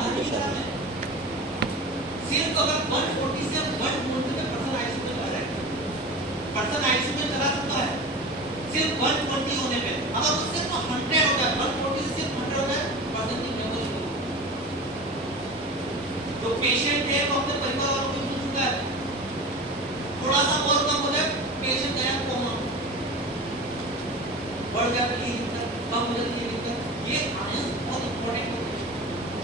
बाहर नहीं जा रहा है। सिर्फ अगर 140 से 120 में पर्सन आईसीयू में चला जाएगा, पर्सन आईसीयू में चला सकता है सिर्फ 120 होने पे। अगर उससे तो 100 हो जाए, 140 से सिर्फ 100 हो जाए, पर्सन की मृत्यु शुरू हो। जो पेशेंट है वो अपने परिवार वालों को पूछ चुका है, थोड़ा सा और कम हो जाए पेशेंट गया कोमा, बढ़ जाती है कम हो जाती है। ये आयंस बहुत इंपॉर्टेंट होते हैं,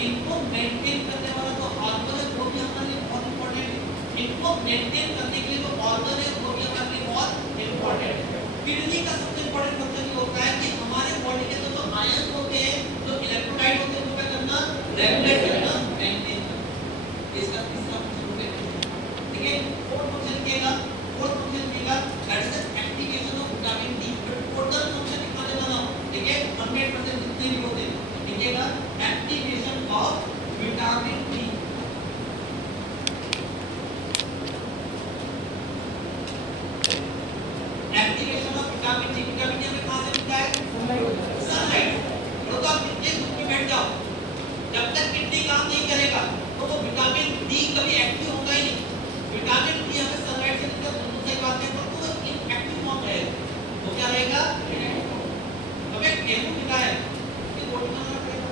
इनको मेंटेन करने वाला जो ऑर्गन है वो भी हमारे लिए बहुत इंपॉर्टेंट है। इनको मेंटेन करने के लिए जो ऑर्गन है वो भी हमारे लिए बहुत इंपॉर्टेंट है। किडनी का सबसे इंपॉर्टेंट फंक्शन ये होता है कि हमारे बॉडी के जो आयंस होते हैं, जो इलेक्ट्रोलाइट होते हैं, उनका करना रेगुलेट करना, मेंटेन करना, इसका तीसरा फंक्शन हो गया। ठीक है, फोर्थ फंक्शन क्या है? फोर्थ फंक्शन क्या है? That is activation of vitamin D. Total function कितना देना, ठीक है, 100% जितने भी होते हैं, ठीक है ना, activation of vitamin D. Activation of vitamin D, vitamin D हमें कहां से मिलता है? सनलाइट। तो आप कितने धूप में बैठ जाओ, जब तक किडनी काम नहीं करेगा तो वो विटामिन डी कभी एक्टिव होगा ही नहीं। विटामिन डी हमें सनलाइट से मिलता है, दोनों सही बात है, पर वो इनएक्टिव फॉर्म रहेगा। तो क्या रहेगा? हमें गेहूं मिला है, ये रोटी बनाना पड़ेगा,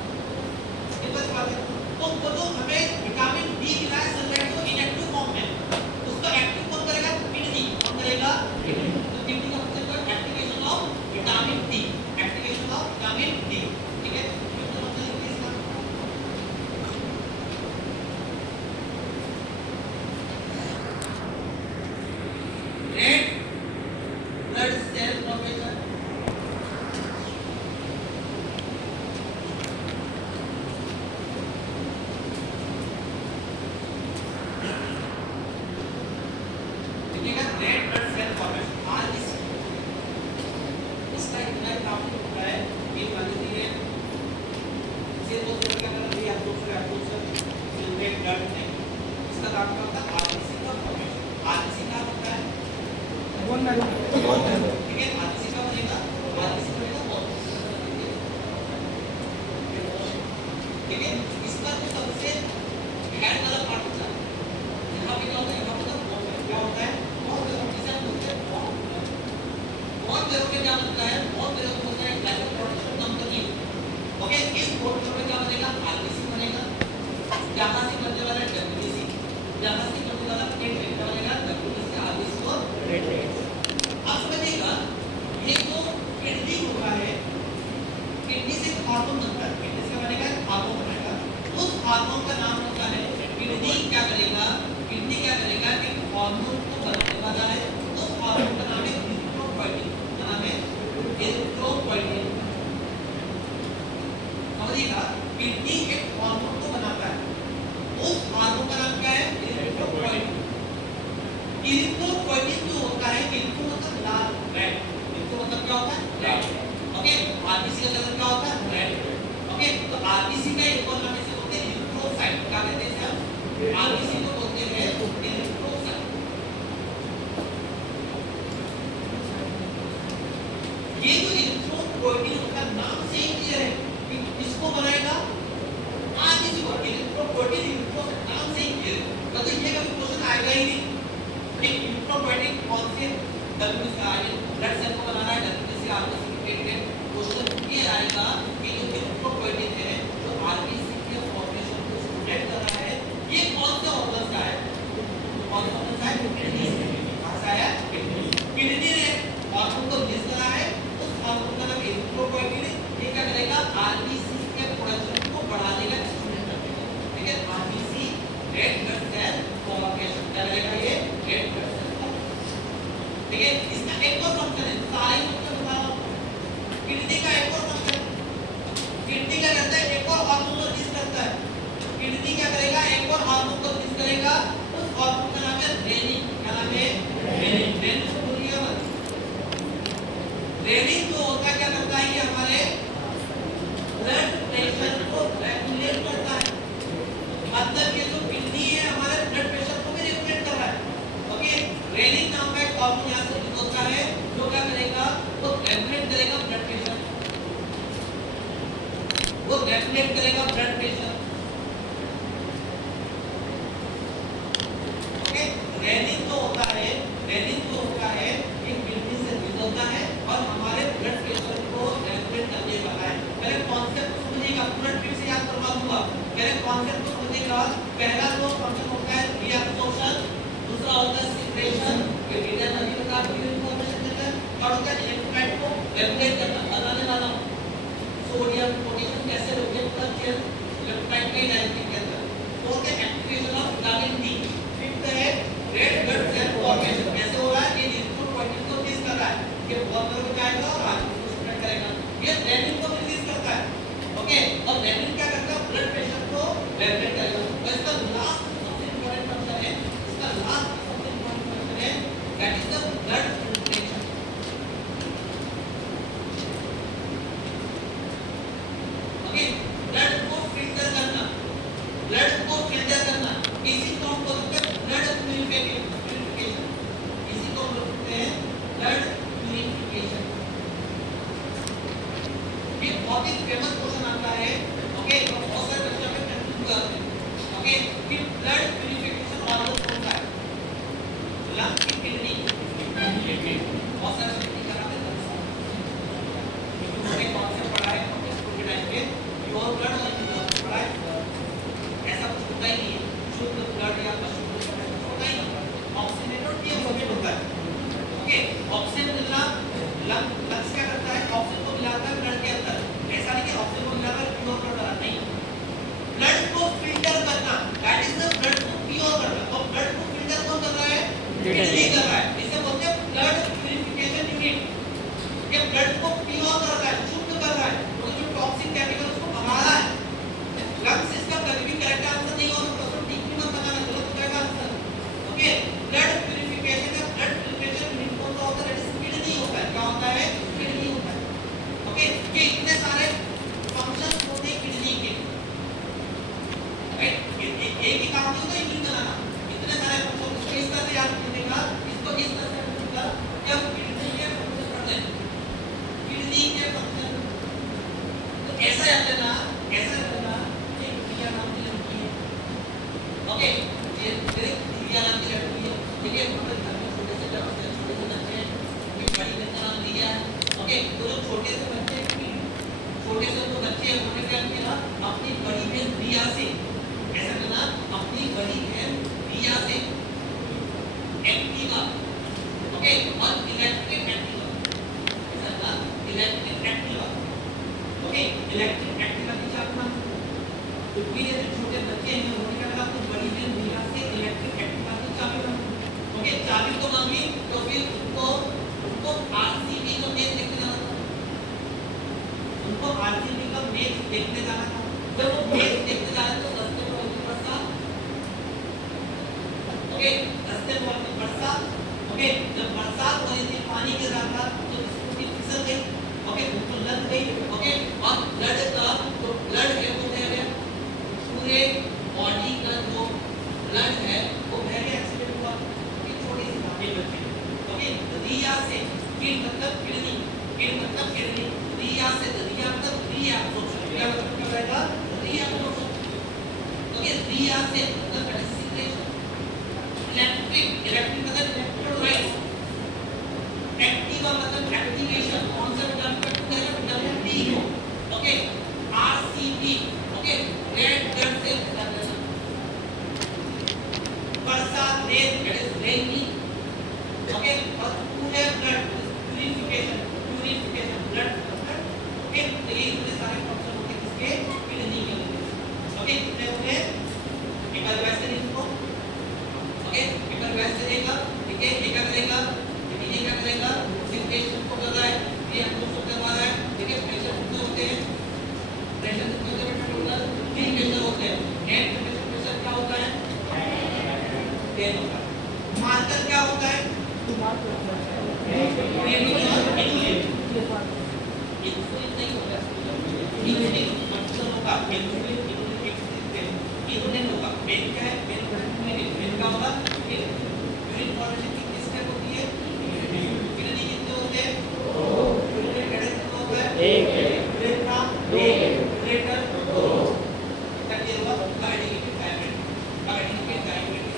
ये बस बात है। तो वो जो हमें विटामिन डी मिला है सनलाइट को इनएक्टिव फॉर्म में, उसको एक्टिव कौन करेगा? किडनी। कौन करेगा? तो किडनी का मतलब क्या? Activation of vitamin D, activation of vitamin D. ठीक है, तो मतलब इसका red blood cell formation. Red blood cell formation आज इसका इतना काफी होता है कि मान लीजिए सिर्फ वो क्या करना है, आप रेड ब्लड नहीं, इसका काम क्या होता है? आरबीसी का फॉर्मेशन। आरबीसी का होता है बोन मैरो, ठीक है, आरबीसी का बनेगा, आरबीसी बनेगा बोन, ठीक है। इसका जो सबसे हेड वाला पार्ट होता है, यहाँ पे क्या होता है? यहाँ पे बोन क्या होता है? बहुत जरूर के क्या बनता है? बहुत जरूर होता है ग्लाइकोप्रोटीन नाम का यूनिट। ओके, इस प्रोटीन में क्या बनेगा? आरबीसी बनेगा, यहां से बनने वाला डब्ल्यूबीसी, यहां से बनने वाला प्लेटलेट क्या बनेगा? डब्ल्यूबीसी, आरबीसी और प्लेटलेट। अब बनेगा ये जो किडनी होता है, किडनी से हार्मोन बनता है, किडनी से बनेगा हार्मोन बनेगा, उस हार्मोन का नाम होता है किडनी। क्या करेगा? किडनी क्या करेगा कि हार्मोन को बनाने वाला है, उस हार्मोन का नाम है इरिथ्रोपोइटिन। क्या नाम है? इरिथ्रोपोइटिन। समझिएगा, किडनी एक हार्मोन को बनाता है, उस हार्मोन का नाम क्या है? इरिथ्रोपोइटिन। इरिथ्रोपोइटिन जो होता है, इरिथ्रो मतलब लाल, रेड, इरिथ्रो मतलब क्या होता है? रेड। ओके, आरबीसी का कलर क्या होता है? रेड। ओके, तो आरबीसी का एक और नाम इसे बोलते हैं इरिथ्रोसाइट। क्या कहते हैं इसे? आरबीसी को बोलते हैं इरिथ्रोसाइट। ये जो इरिथ्रोपोइटिन होता है, नाम से ही क्लियर है कि किसको बनाएगा? आरबीसी को। इरिथ्रोपोइटिन इरिथ्रोसाइट नाम से ही क्लियर है, तो ये कभी क्वेश्चन आएगा ही नहीं कि इरिथ्रोपोइटिन कौन से डब्ल्यूबीसी का ब्लड सेल को बना रहा है, डब्ल्यूबीसी आरबीसी के प्लेटलेट। क्वेश्चन ये आएगा कि जो इरिथ्रोपोइटिन है, जो आरबीसी के फॉर्मेशन को स्टिमुलेट कर रहा है, ये कौन से ऑर्गन का है? कौन सा ऑर्गन का है? किडनी से। कहां से आया? किडनी ने हार्मोन को रिलीज करा है, उस हार्मोन का नाम इरिथ्रोपोइटिन है। ये क्या करेगा? आरबीसी के प्रोडक्शन को बढ़ा देगा, स्टिमुलेट कर देगा। ठीक है, RBC red blood cell formation क्या करेगा? ये रेड ब्लड सेल फॉर्मेशन। ठीक है, इसका एक और फंक्शन है, सारे फंक्शन बताओ। किडनी का एक और फंक्शन, किडनी क्या करता है? एक और हार्मोन को रिलीज करता है। किडनी क्या करेगा? एक और हार्मोन को रिलीज करेगा, उस हार्मोन का नाम है रेनिन। क्या नाम है? रेनिन। रेनिन को बोलिए मत। रेनिन जो होता है क्या करता है? ये हमारे ब्लड प्रेशर को रेगुलेट करता है। मतलब ये जो किडनी है हमारे ब्लड प्रेशर को भी रेगुलेट कर रहा है। ओके, रेनिन नाम का एक हार्मोन यहां से रिलीज होता है, जो क्या करेगा? वो रेगुलेट करेगा ब्लड प्रेशर, वो रेगुलेट करेगा ब्लड प्रेशर। पहले कॉन्सेप्ट को समझने के बाद पहला जो फंक्शन होता है रीअब्सॉर्प्शन, दूसरा होता है सिक्रेशन, ये मीडिया नदी का इन्फॉर्मेशन देता है, और होता है इलेक्ट्रोलाइट को रेगुलेट करना, बताने वाला हूं सोडियम पोटेशियम कैसे रोकेट कर चेंज इलेक्ट्रोलाइट के डायरेक्टिव के अंदर। फोर्थ है activation of vitamin D. Fifth है रेड ब्लड सेल फॉर्मेशन, कैसे हो रहा है ये इनपुट प्रोटीन को टेस्ट कर रहा है कि बहुत दूर में जाएगा और आगे को स्प्रेड करेगा, ये रेनिन को रिलीज करता है। ओके, और रेनिन क्या करता है ब्लड प्रेशर को रेगुलेट करेगा। तो इसका लास्ट सबसे इंपॉर्टेंट फंक्शन है, इसका लास्ट सबसे इंपॉर्टेंट फंक्शन है that is the blood filtration. Okay, blood को फिल्टर करना, ब्लड को फिल्टर करना, इसी को हम बोलते हैं ब्लड प्यूरिफिकेशन, इसी को हम बोलते हैं ब्लड प्यूरिफिकेशन। ये बहुत ही फेमस क्वेश्चन आता है। ओके, तो बहुत सारे बच्चों में कंफ्यूज करते हैं। ओके, कि ब्लड प्यूरिफिकेशन ऑर्गन कौन सा है? लंग की किडनी, बहुत सारे बच्चे कराते हैं हमने कॉन्सेप्ट पढ़ा है अपने स्कूल के टाइम पे, प्योर ब्लड और इनकम्प्लीट पढ़ा है। ऐसा कुछ होता ही नहीं है, शुद्ध ब्लड या अशुद्ध ब्लड होता ही नहीं, ऑक्सीजन और डीऑक्सीजन होता है। ओके, ऑक्सीजन मिलना लंग्स क्या करता है, ऑक्सीजन को मिलाता है ब्लड के अंदर, ऐसा नहीं कि ऑक्सीजन को मिलाकर प्योर ब्लड बना, नहीं, ब्लड को फिल्टर करना, दैट इज द ब्लड को प्योर करना। और ब्लड को फिल्टर कौन कर रहा है? किडनी कर रहा है, इसे बोलते हैं ब्लड प्यूरिफिकेशन यूनिट। ये ब्लड को प्योर कर रहा है, शुद्ध कर रहा है, तो जो टॉक्सिक केमिकल उसको भगा रहा है। लंग्स इसका कभी भी करेक्ट आंसर नहीं हो सकता, तो ठीक भी मत बताना, गलत हो जाएगा आंसर। ओके, ब्लड प्यूरिफिकेशन का ब्लड फिल्ट्रेशन यूनिट कौन सा होता है? दैट इज किडनी होता है। क्या होता है? किडनी होता है। ओके, ये इतने सारे फंक्शंस होते हैं किडनी के, राइट? एक ही काम नहीं होता यूनिट बनाना, इतने सारे फंक्शन, इसको इस तरह से याद रखिएगा, इसको इस तरह से रखिएगा कि हम किडनी के फंक्शन पढ़ते हैं, किडनी के फंक्शन। तो ऐसा याद करना, ऐसा करना, एक प्रिया नाम की लड़की है। ओके, ये प्रिया नाम की लड़की है, ठीक है, हमारे घर में छोटे से बच्चे हैं, उनकी बड़ी बहन का नाम लिया है। ओके, तो जो छोटे से बच्चे हैं, छोटे से जो बच्चे हैं, उन्होंने क्या किया, अपनी बड़ी बहन रिया से, ऐसा करना, अपनी बड़ी बहन रिया से एक्टिवा, ओके, और इलेक्ट्रिक एक्टिवा, ऐसा करना, electric Activa, okay, electric Activa की चाबी, तो ये जो छोटे बच्चे हैं, उन्होंने क्या कहा, अपनी बड़ी बहन रिया से इलेक्ट्रिक एक्टिवा की चाबी मांगी। ओके, चाबी तो मांगी, तो फिर उनको आरसीबी का मैच देखने जाना था, उनको आरसीबी का मैच देखने जाना था। जब वो मैच देखने जा रहे तो रास्ते में होगी बरसात, ओके, रास्ते में होगी बरसात, ओके, जब बरसात हो रही थी, पानी गिर रहा था, तो स्कूटी फिसल गई, ओके, उनको लग गई, ओके, और ब्लड का तो ब्लड है वो बह गया, पूरे बॉडी का जो ब्लड है वो बह गया, एक्सीडेंट हुआ, ये छोटी सी बात है बच्चे, ओके, रिया से, किड मतलब किडनी, किड मतलब किडनी, रिया से, रिया मतलब रीअब्सॉर्प्शन, रिया मतलब क्या रहेगा? रीअब्सॉर्प्शन, ओके, रिया से मतलब that is secretion. Electric, electric मतलब इलेक्ट्रोलाइट, एक्टिवा मतलब एक्टिवेशन, कौन सा विटामिन का टूटेगा? विटामिन डी को, okay, RCB, okay, red blood cell formation, बरसात, rain, that is rainy, okay, और पूरे blood purification, purification blood, okay, तो ये इतने सारे फंक्शन होते हैं किसके? किडनी के। ओके, कितने होते हैं? एक बार रिवाइज करें इसको, ओके, एक बार रिवाइज करेगा, ठीक है, ये क्या करेगा, ये क्या करेगा, सिक्रेशन को कर रहा है, रीअब्सॉर्प्शन करवा रहा है, ठीक है, प्रेशर कितने होते हैं? प्रेशर कितने होते हैं? टोटल 3 प्रेशर होते हैं। हेड प्रेशर क्या होता है? 10 होता है। मार्कर क्या होता है? क्रिएटिनिन और इन्सुलिन, इंसुलिन नहीं होगा, इंसुलिन मतलब होगा इंसुलिन, इन्सुलिन होगा, मेन क्या है? मेन का होगा, यूरिन फॉर्मेशन की किस स्टेप होती है? किडनी कितने होते हैं? 2, यूरिन हेड कितना होता है? 1, यूरिन का 2, यूरेटर 2, तक ये हुआ cardiac diabetes, cardiac diabetes,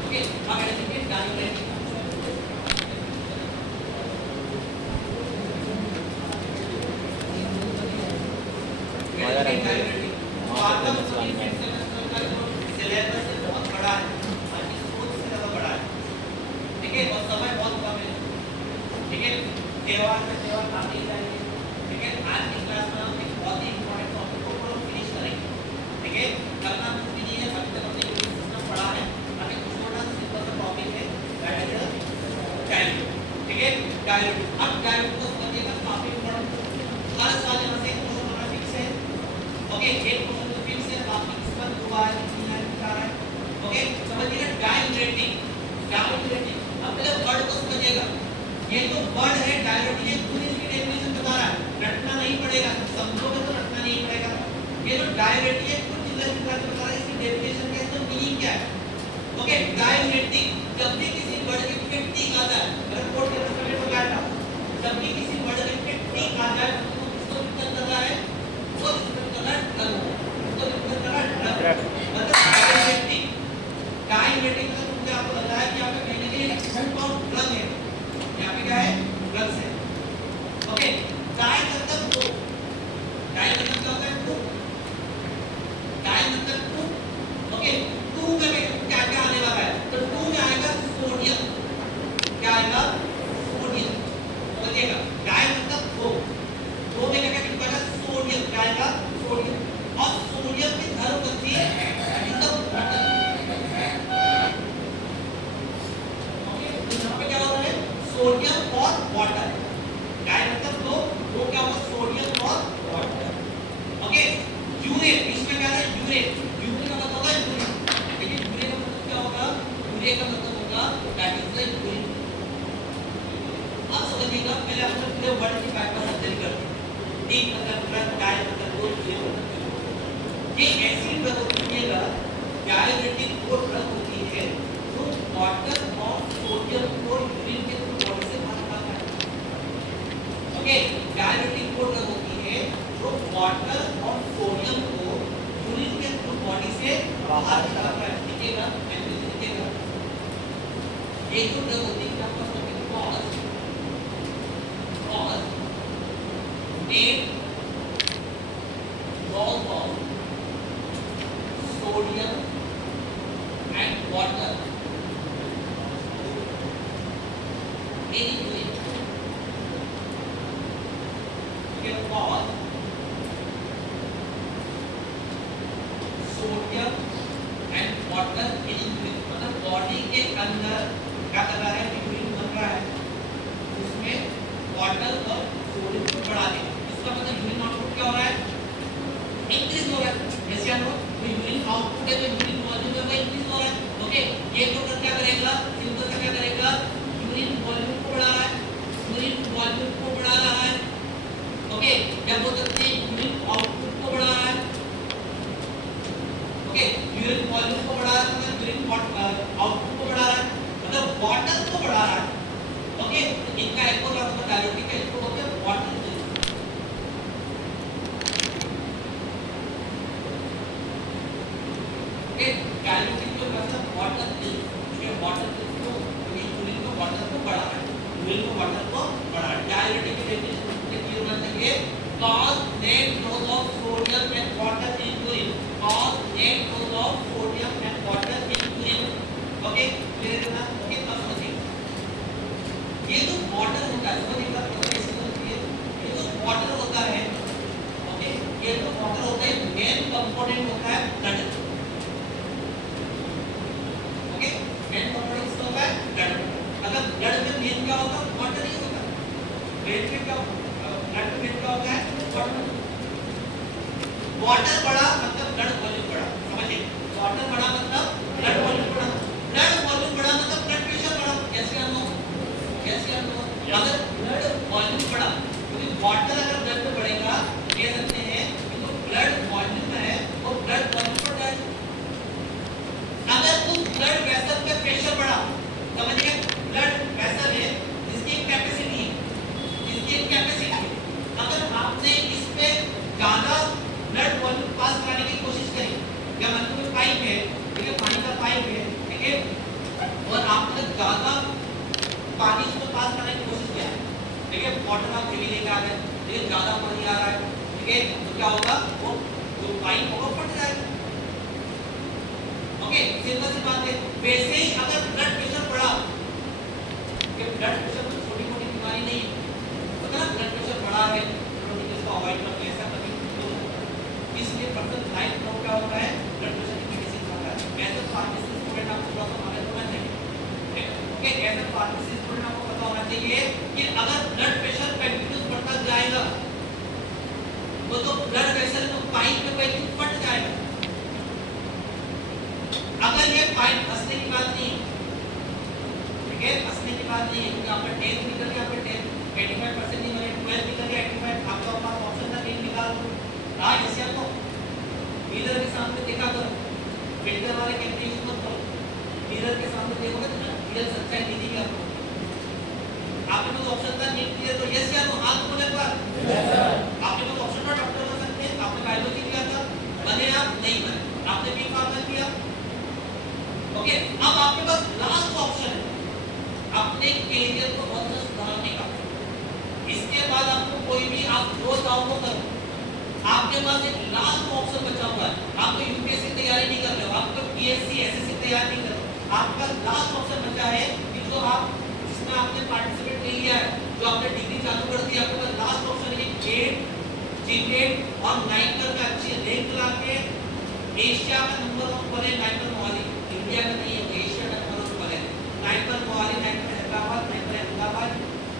okay, cardiac diabetes, directly तो आपका मतलब ये फिफ्थ सेमेस्टर का जो सिलेबस है बहुत बड़ा है और ये सोच से ज्यादा बड़ा है, ठीक है, और समय बहुत कम है, ठीक है, त्योहार में त्योहार आते ही जाएंगे, ठीक है। आज की क्लास में हम एक बहुत ही इंपॉर्टेंट टॉपिक को पूरा फिनिश करेंगे, ठीक है। करना कुछ भी नहीं है, अभी तक हमने यूनिट सिस्टम पढ़ा है, अभी छोटा सा सिंपल सा टॉपिक है दैट इज डायरेक्ट, ठीक है। डायरेक्ट अब डायरेक्ट को समझिएगा काफी इंपॉर्टेंट, हर साल यहाँ से एक क्वेश्चन हमारा फिक्स है, ओके, एक क्वेश्चन तो फिक्स है, बाकी इस पर दो बार तीन बार बता रहा है, ओके। समझिएगा डायरेक्टिंग, डायरेक्टिंग अब पहले वर्ड को समझिएगा, ये जो वर्ड है डायरेक्ट ये पूरी इसकी डेफिनेशन बता रहा है, रटना नहीं पड़ेगा, समझोगे तो रटना नहीं पड़ेगा। ये जो डायरेक्ट है कुछ चीजें बता रहा है, इसकी डेफिनेशन क्या है, इसका मीनिंग क्या है, ओके। डायरेक्टिंग जब भी किसी वर्ड के फिफ्टी आता है, अगर कोड के अंदर हो गया था, जब भी किसी वर्ड के फिफ्टी आ जाए तो उसको डिफाइन कर रहा है, वो डिफाइन कर रहा है ड्रग, उसको डिफाइन कर रहा है ड्रग, मतलब डायरेक्टिंग। डायरेक्टिंग का मुझे आपको बताया कि आपका कहीं ना कहीं एक्सेंट कौन ड्रग है, यहाँ पे क्या है ड्रग्स है, ओके। डाई मतलब टू, डाई मतलब क्या होता है टू, डाई मतलब टू, ओके। टू में क्या क्या आने वाला है, तो टू में आएगा सोडियम, क्या आएगा सोडियम, समझिएगा। डाई मतलब दो, दो में क्या क्या निकलेगा सोडियम, क्या आएगा सोडियम, और सोडियम की धर्म गति एकदम सोडियम और वाटर, डाई मतलब दो क्या होगा सोडियम और वाटर, ओके। यूरेन इसमें क्या है यूरेन, यूरेन का मतलब होगा यूरिन, लेकिन यूरेन का मतलब क्या होगा, यूरिन का मतलब होगा दैट इज द यूरिन। अब समझिएगा पहले हम पूरे वर्ड की बात पर समझ करते हैं, टी मतलब ड्रग, डाई मतलब दो, यूरेन मतलब ये एसिड ड्रग होती है, डायरेक्टिक वो ड्रग होती है जो वाटर और सोडियम को यूरिन के बॉडी से बाहर निकालता है, ओके। डायरेक्टिक वो ड्रग होती है जो वाटर और सोडियम को यूरिन के थ्रू बॉडी से बाहर निकालता है, ठीक है ना, ऐसे लिखिएगा। ये जो ड्रग होती है आपका सबके cause made loss of sodium and water in urine, cause sodium and water in urine, मतलब बॉडी के अंदर क्या कर रहा है, यूरिन बन रहा है, उसमें वाटर और सोडियम को बढ़ा देगा, इसका मतलब यूरिन आउटपुट क्या हो रहा है, इंक्रीज हो रहा है, जैसे हम तो यूरिन आउटपुट है तो यूरिन वॉल्यूम में इंक्रीज हो रहा है, ओके। ये तो क्या करेगा, सिंपल सा क्या करेगा, यूरिन वॉल्यूम को बढ़ा रहा है, यूरिन वॉल्यूम को बढ़ा रहा है, ओके। क्या बोल सकते हैं यूरिन आउटपुट को बढ़ा रहा है, ओके। यूरिन वॉल्यूम को बढ़ा रहा है मतलब यूरिन आउटपुट को बढ़ा रहा है, मतलब वाटर को बढ़ा रहा है, ओके। इनका एक और मतलब डायरेक्टिक का इसको बोलते हैं वाटर, ओके। डायरेक्टिक जो मतलब वाटर ये वाटर को यूरिन को वाटर को बढ़ा रहा है, यूरिन को वाटर को बढ़ा रहा है। डायरेक्टिक की डेफिनेशन क्लियर होना चाहिए, cause net loss of sodium and water in urine, cause net loss of sodium and water in urine, okay. Clear है ना, ओके। अब समझिए ये जो वाटर होता है, समझिएगा कैसे होती है, ये जो वाटर होता है, ओके, ये जो वाटर होता है मेन कंपोनेंट होता है ब्लड, ओके। मेन कंपोनेंट होता है ब्लड, अगर ब्लड में मेन क्या होगा वाटर ही होगा, ब्लड में क्या होगा, ब्लड में क्या होगा वाटर, वाटर बढ़ा मतलब ब्लड वॉल्यूम बढ़ा, समझिए वाटर बढ़ा मतलब ब्लड वॉल्यूम बढ़ा, ब्लड वॉल्यूम बढ़ा मतलब ब्लड प्रेशर बढ़ा, कैसे हम अगर ब्लड वॉल्यूम बढ़ा क्योंकि वाटर अगर ब्लड में बढ़ेगा कह सकते हैं कि जो ब्लड वॉल्यूम है वो ब्लड वॉल्यूम बढ़ जाएगा, अगर उस ब्लड वेसल पे प्रेशर बढ़ा, समझिए ब्लड वेसल है इसकी एक कैपेसिटी है, इसकी एक कैपेसिटी है, अगर आपने इस पे ज्यादा ब्लड वॉल्यूम पास कराने की कोशिश करी, या मतलब में पाइप है, ठीक है, पानी का पाइप है, ठीक है, और आपने ज्यादा पानी इसको पास करने की कोशिश किया, ठीक है, वाटर आप हेवी लेकर आ गए, ठीक है, ज्यादा पानी आ रहा है, ठीक है, तो क्या होगा वो जो पाइप होगा फट जाएगा। ओके, सिंपल सी बात है। वैसे ही अगर ब्लड प्रेशर बढ़ा, कि ब्लड प्रेशर तो छोटी मोटी बीमारी नहीं है, अगर ब्लड प्रेशर बढ़ा है तो इसको अवॉइड करना, ऐसा कभी तो इसलिए पर्सन लाइफ में क्या होता है, ब्लड प्रेशर की मेडिसिन खाता है। ऐसे फार्मेसी स्टूडेंट आपको थोड़ा सा नॉलेज होना चाहिए। ओके, ऐसे फार्मेसी स्टूडेंट आपको पता होना चाहिए कि अगर ब्लड प्रेशर कंटिन्यूस बढ़ता जाएगा तो ब्लड वेसल तो पाइप में कोई फट जाएगा। अगर ये पाइप फंसने की बात नहीं है, ठीक है, फंसने की बात नहीं है, क्योंकि आपका 10th निकल गया, आपका 10 85% नहीं बने, 12 निकल गया 85, आपका पास ऑप्शन था 3 निकाल दो। आज इसे आपको मिरर के सामने देखा करो, फिल्टर वाले कहते हैं यूज मत करो, मिरर के सामने देखोगे तो रियल सच्चाई दिखेगी आपको। आपके पास ऑप्शन था नीट क्लियर, तो यस या नो, हाथ बोले एक बार। आपके पास ऑप्शन था डॉक्टर बन सकते हैं, आपने बायोलॉजी किया था, बने आप नहीं बने, आपने बी फार्मा किया। ओके, अब आपके पास लास्ट ऑप्शन है अपने करियर को बहुत अच्छा सुधारने का। इसके बाद आपको कोई भी आप जो चाहो वो करो, आपके पास एक लास्ट ऑप्शन बचा हुआ है। आपको यूपीएससी की तैयारी नहीं कर रहे हो, आपको पीएससी एसएससी की तैयारी नहीं कर रहे हो, आपके पास लास्ट ऑप्शन बचा है कि जो आप जिसमें आपने पार्टिसिपेट नहीं किया है, जो आपने डिग्री चालू कर दी, आपके पास लास्ट ऑप्शन है कि गेट जीटेट और नाइपर का अच्छे रैंक लाके एशिया का नंबर 1 बने। नाइपर मोहाली इंडिया का नहीं है, एशिया का नंबर 1 बने। NIPER Mohali, NIPER Hyderabad, NIPER Ahmedabad,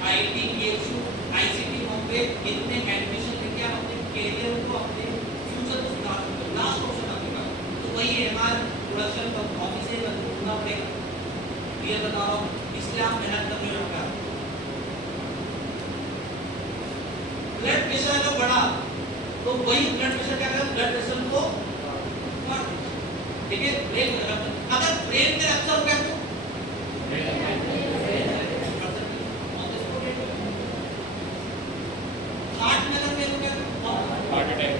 IIT PHU, ICT Bombay, इतने एडमिशन लेके आप अपने करियर को, अपने फ्यूचर को सुधार सकते हो। लास्ट ऑप्शन आपके पास तो वही है, एमआर प्रोडक्शन ऑफिस से ढूंढना पड़ेगा। ये बता रहा हूँ, इसलिए आप मेहनत करने होगा। ब्लड प्रेशर अगर बढ़ा तो वही ब्लड प्रेशर क्या करेगा, ब्लड प्रेशर को मार देगा। ठीक है, ब्रेन अगर ब्रेन में रप्चर हो गया तो हार्ट में अगर फेल हो गया तो हार्ट अटैक,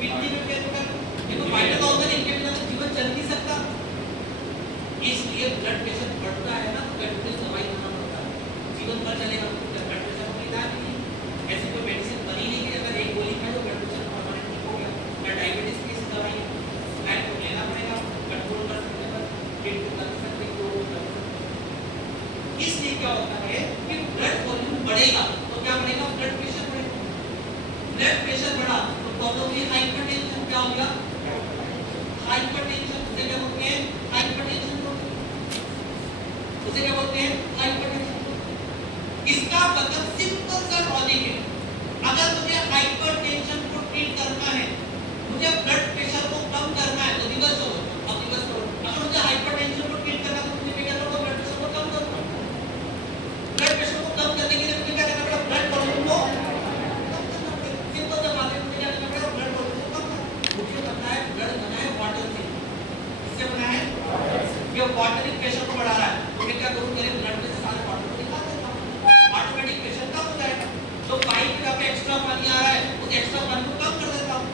किडनी में फेल हो गया तो ये तो वाइटल ऑर्गन इनके बिना तो जीवन चल नहीं सकता। इसलिए ब्लड प्रेशर बढ़ता है ना तो कंटिन्यूस दवाई खाना पड़ता है, जीवन भर चलेगा। ब्लड प्रेशर को इलाज नहीं, ऐसी कोई मेडिसिन बनी नहीं कि अगर एक गोली खाए तो ब्लड प्रेशर परमानेंट ठीक हो गया। या डायबिटीज की दवाई डाइट को लेना पड़ेगा, कंट्रोल कर सकते हैं, पेट को कर सकते हैं, इसलिए क्या होता है कि ब्लड वॉल्यूम बढ़ेगा तो क्या बढ़ेगा, ब्लड प्रेशर बढ़ेगा। ब्लड प्रेशर बढ़ा तो प्रॉब्लम हुई हाइपरटेंशन। क्या हो गया, हाइपरटेंशन। उसे क्या बोलते हैं, हाइपरटेंशन। उसे क्या बोलते हैं, हाइपरटेंशन। इसका मतलब सिंपल सा लॉजिक है, अगर मुझे हाइपरटेंशन को ट्रीट करना है, मुझे ब्लड प्रेशर को कम करना है तो रिवर्स करो, अब रिवर्स करो। अगर मुझे हाइपरटेंशन को ट्रीट करना है तो मुझे क्या करना होगा, ब्लड प्रेशर को कम करो। ब्लड प्रेशर को कम करने के लिए मुझे क्या करना पड़ेगा, ब्लड वॉल्यूम को कम करना पड़ेगा। सिंपल सा बात है, मुझे क्या करना पड़ेगा, ब्लड वॉल्यूम को कम करना। मुझे पता है ब्लड बना है वाटर से, इससे बना है, ये वाटर प्रेशर को बढ़ा रहा है, तो मैं क्या करूं, मेरे ब्लड में से सारे वाटर को निकाल देता हूं, ऑटोमेटिक प्रेशर कम हो जाएगा। तो पाइप में आपका एक्स्ट्रा पानी आ रहा है, उस एक्स्ट्रा पानी को कम कर देता हूं,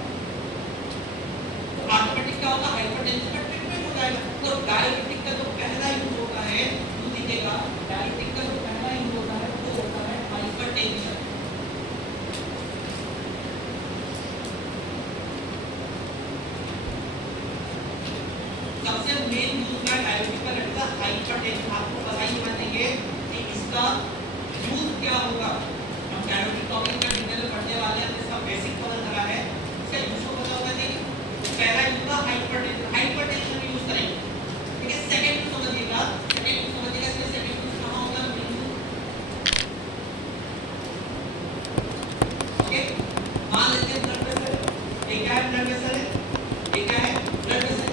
तो ऑटोमेटिक क्या होगा, हाइपरटेंशन का ट्रीटमेंट हो जाएगा। तो डायलिटिक का जो पहला यूज होता है वो दिखेगा, डायलिटिक का जो पहला यूज होता है वो होता है हाइपरटेंशन। सबसे मेन यूज का डायलिटिक का लगता है हाइपरटेंशन। आपको पता ही होना चाहिए कि इसका यूज क्या होगा। हम डायलिटिक टॉपिक का डिटेल में पढ़ने वाले हैं, इसका बेसिक पता लगा है, इसका यूज को पता होना चाहिए। पहला यूज का हाइपरटेंशन, हाइपरटेंशन में यूज करेंगे। ठीक है, सेकंड यूज समझिएगा, सेकंड यूज समझिएगा, इसमें सेकंड यूज कहां होगा, ओके। मान लेते हैं ब्लड प्रेशर, ये क्या है, ब्लड प्रेशर है, ये क्या है, ब्लड प्रेशर।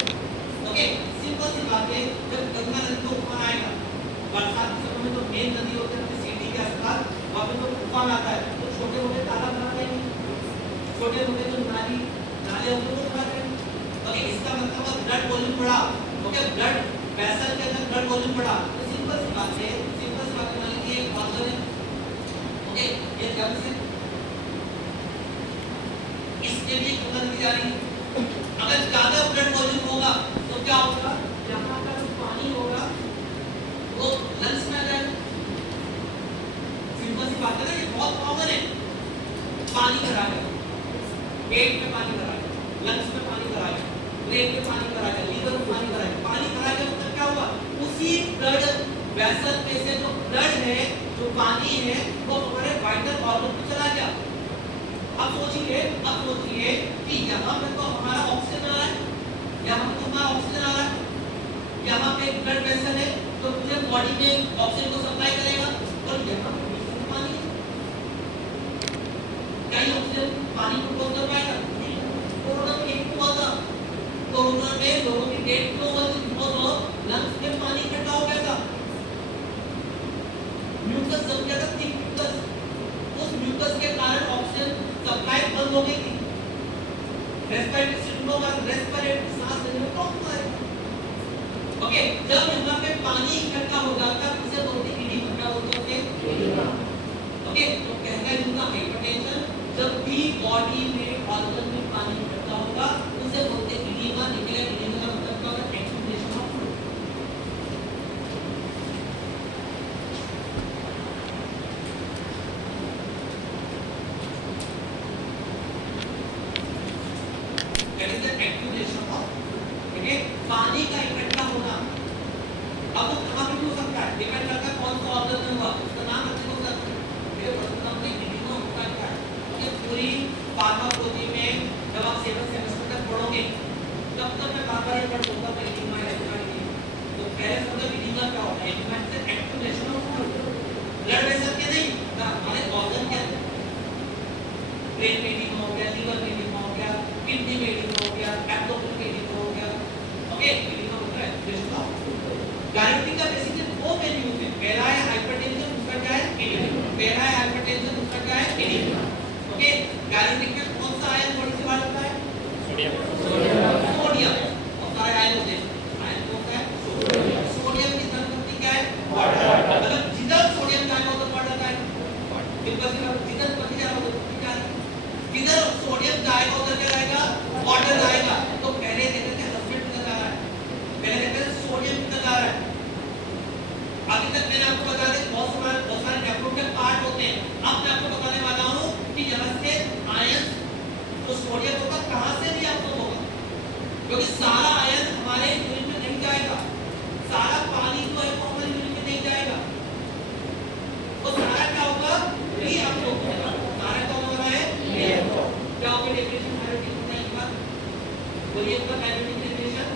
ओके, सिंपल सी बात है, जब गंगा नदी को उफान आएगा, बरसात के समय में तो मेन नदी होती है सिटी के आसपास, वहां पे तो उफान आता है तो छोटे मोटे तालाब बना देंगे, छोटे मोटे जो नाले होते हैं वो बना देंगे। ओके, इसका मतलब ब्लड वॉल्यूम बढ़ा। ओके, ब्लड वेसल के अंदर ब्लड वॉल्यूम बढ़ा तो सिंपल सी बात है, सिंपल सी बात है, मान लीजिए एक ऑर्गन है, ओके, ये जब से इसके लिए गंगा नदी जा रही है, अगर ज्यादा ब्लड वॉल्यूम होगा तो क्या होगा, यहाँ का जो पानी होगा वो लंग्स में आ जाएगा। सिंपल सी बात है ना, ये बहुत कॉमन है। पानी भरा है, पेट में पानी भरा लंग्स में पानी भरा गया, ब्रेन में पानी भरा गया, लीवर में पानी भरा गया। पानी भरा गया मतलब क्या हुआ? उसी ब्लड वेसल में से जो ब्लड है, जो पानी है, वो हमारे वाइटल ऑर्गन में चला गया। अब सोचिए कि यहाँ पे तो हमारा ऑक्सीजन आ रहा है, यहाँ पे तो हमारा ऑक्सीजन आ रहा है, यहाँ पे एक ब्लड वेसल है जो पूरे बॉडी में ऑक्सीजन को सप्लाई करेगा, और यहाँ पे पानी है। क्या ये ऑक्सीजन पानी को क्लोज कर पाएगा? कोरोना में एक हुआ था, कोरोना में लोगों की डेथ क्यों हुई? बिकॉज ऑफ लंग्स में पानी इकट्ठा हो गया था, म्यूकस जम गया था, थिक म्यूकस। उस म्यूकस के कारण ऑक्सीजन सप्लाई बंद हो गई थी, रेस्पिरेटरी सिंड्रोम और रेस्पिरेटरी सांस लेने में प्रॉब्लम आएगी। ओके, जब यहाँ पे पानी इकट्ठा हो जाता है उसे बोलते हैं एडिमा। क्या बोलते हैं? ओके, तो कहना है जितना हाइपरटेंशन, जब भी बॉडी में ऑर्गन में पानी इकट्ठा होगा उसे बोलते हैं एडिमा। निकलेगा एडिमा का मतलब क्या होता है? Accumulation of fluid. That is the accumulation of, ठीक है, पानी का इकट्ठा होना। अब वो कहां पे हो सकता है? डिपेंड करता है कौन सा ऑर्गन में हुआ, उसका नाम रखने को सकता है। मेरे पर्सनल नाम से एडिमा होता है। ये पूरी फार्माकोलॉजी में जब आप 7 सेमेस्टर तक पढ़ोगे तब तक मैं बार-बार ये पढ़ूंगा कि एडिमा है, तो पहले समझो एडिमा क्या होता है। एडिमा से accumulation of fluid, blood vessel के नहीं, हमारे ऑर्गन के अंदर, ब्रेन में एडिमा हो गया, लीवर में एडिमा हो गया, किडनी में एडिमा हो गया, एब्डोमेन में एडिमा हो गया। ओके, एडिमा होता है एक्यूमुलेशन ऑफ फ्लूइड। डायबिटीज का बेसिकली दो मेन यूज है, पहला है हाइपरटेंशन, दूसरा क्या है? एडिमा। पहला है हाइपरटेंशन, दूसरा क्या है? एडिमा। ओके, डायबिटिक में कौन सा आयन बॉडी से बाहर होता है? सोडियम। और सारे आयन होते हैं, आयन कौन सा है? सोडियम। सोडियम की धर्मपत्नी क्या है? वाटर। मतलब जिधर सोडियम जाएगा उधर वाटर जाएगा, बिल्कुल जिधर पत्नी जाएगा उधर क्या है? जिधर सोडियम जाएगा उधर क्या जाएगा? वाटर जाएगा। तो पहले कहते थे हस्बैंड किधर जा रहा है, पहले कहते थे सोडियम किधर जा रहा है। अभी तक मैंने आपको बता दिया बहुत सारे नेफ्रॉन के पार्ट होते हैं। अब मैं आपको बताने वाला हूं कि यहाँ से आयन जो सोडियम होगा कहां से भी आपको होगा, क्योंकि सारा आयन हमारे यूरिन में नहीं जाएगा, सारा पानी जो है वो हमारे यूरिन में नहीं जाएगा, तो सारा क्या होगा? री एब्सॉर्ब होगा। सारा क्या होने वाला है? री एब्सॉर्ब। क्या होगा डेफिनेशन हाइड्रोजन होने के बाद? बोलिए इसका हाइड्रोजन डेफिनेशन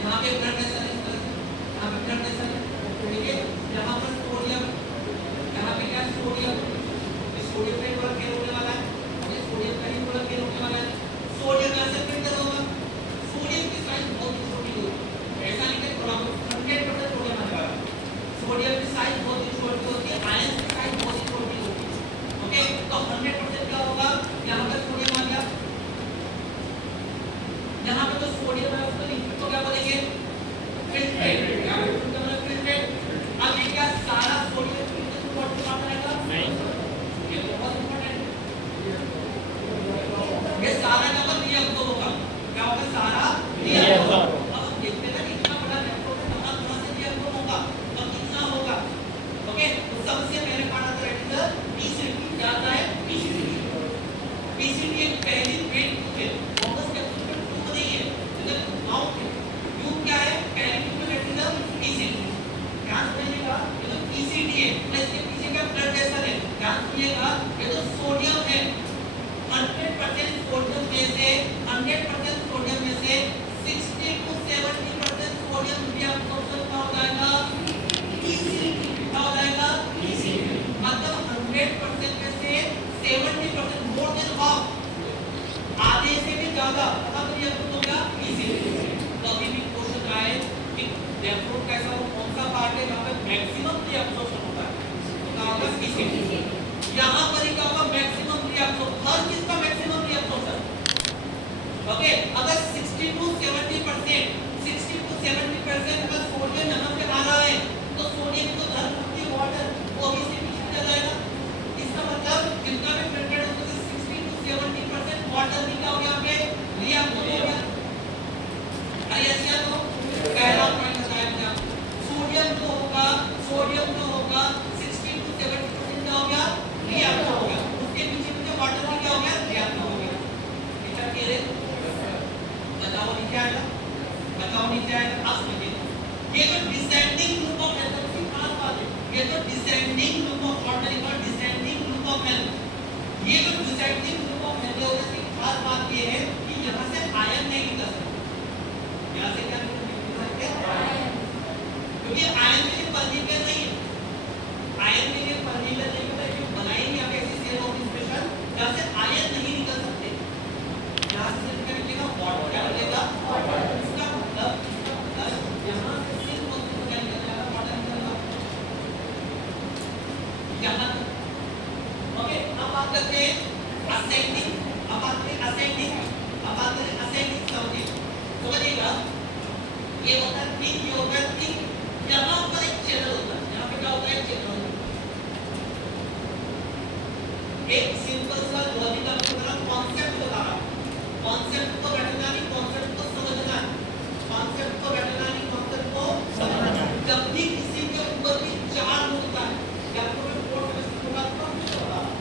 यहाँ पे ब्लड वेसल किसकी? यहाँ पर ही क्या होगा? Maximum reaction. हर चीज का मैक्सिमम रिएक्शन सर। ओके, अगर 60 to 70% 60 to 70% अगर सोडियम यहाँ पे आ रहा है तो सोडियम को धर सकती है वाटर, वो भी इसी पीछे चला जाएगा। इसका मतलब जितना भी प्रिंटेड होगा 60 to 70% वाटर भी क्या हो गया? यहाँ पे रिएक्ट हो गया। अरे ऐसे क्या तो पहला पॉइंट बताया था, सोडियम जो होगा 60 to 70% क्या हो गया? रिएक्ट हो गया। उसके पीछे पीछे वाटर भी क्या हो गया? रिएक्ट हो गया। ठीक है रे? बताओ नीचे आएगा, बताओ नीचे आएगा। अब समझिए, ये जो डिसेंडिंग ग्रुप ऑफ एटम्स की खास बात है, ये जो डिसेंडिंग ग्रुप ऑफ ऑर्डरिंग और डिसेंडिंग ग्रुप ऑफ एटम्स, ये जो डिसेंडिंग ग्रुप ऑफ एटम्स की खास बात ये है कि यहाँ से आयन नहीं निकल सकते। यहाँ से क्या निकल सकते? आयन। क्योंकि आयन के लिए परमिशन नहीं है, आयन के लिए परमिशन नहीं होता है, बनाएंगे आप ऐसी सेल ऑफ स्पेशल जहाँ से आयन नहीं निकल सकते। यहाँ से निकलेगा वाटर, क्या निकलेगा? वाटर। इसका मतलब यहाँ से सिर्फ कौन-सा क्या निकलेगा? वाटर निकलेगा। यहाँ ओके, अब बात करते हैं असेंडिंग। अब बात करें असेंडिंग, अब बात करें असेंडिंग। समझिएगा, ये होता है थिक, ये होता है थिक। यहाँ पर एक चैनल होता है, यहाँ पे क्या होता है? चैनल। एक सिंपल सा लॉजिक आपको बता रहा हूं, कॉन्सेप्ट बता रहा हूं। कॉन्सेप्ट को बैठना नहीं, कॉन्सेप्ट को समझना है। कॉन्सेप्ट को बैठना नहीं, कॉन्सेप्ट को समझना है। जब भी किसी के ऊपर भी चार्ज होता है, या आपको मैं फोर्स में होगा तो मैं बता रहा हूं,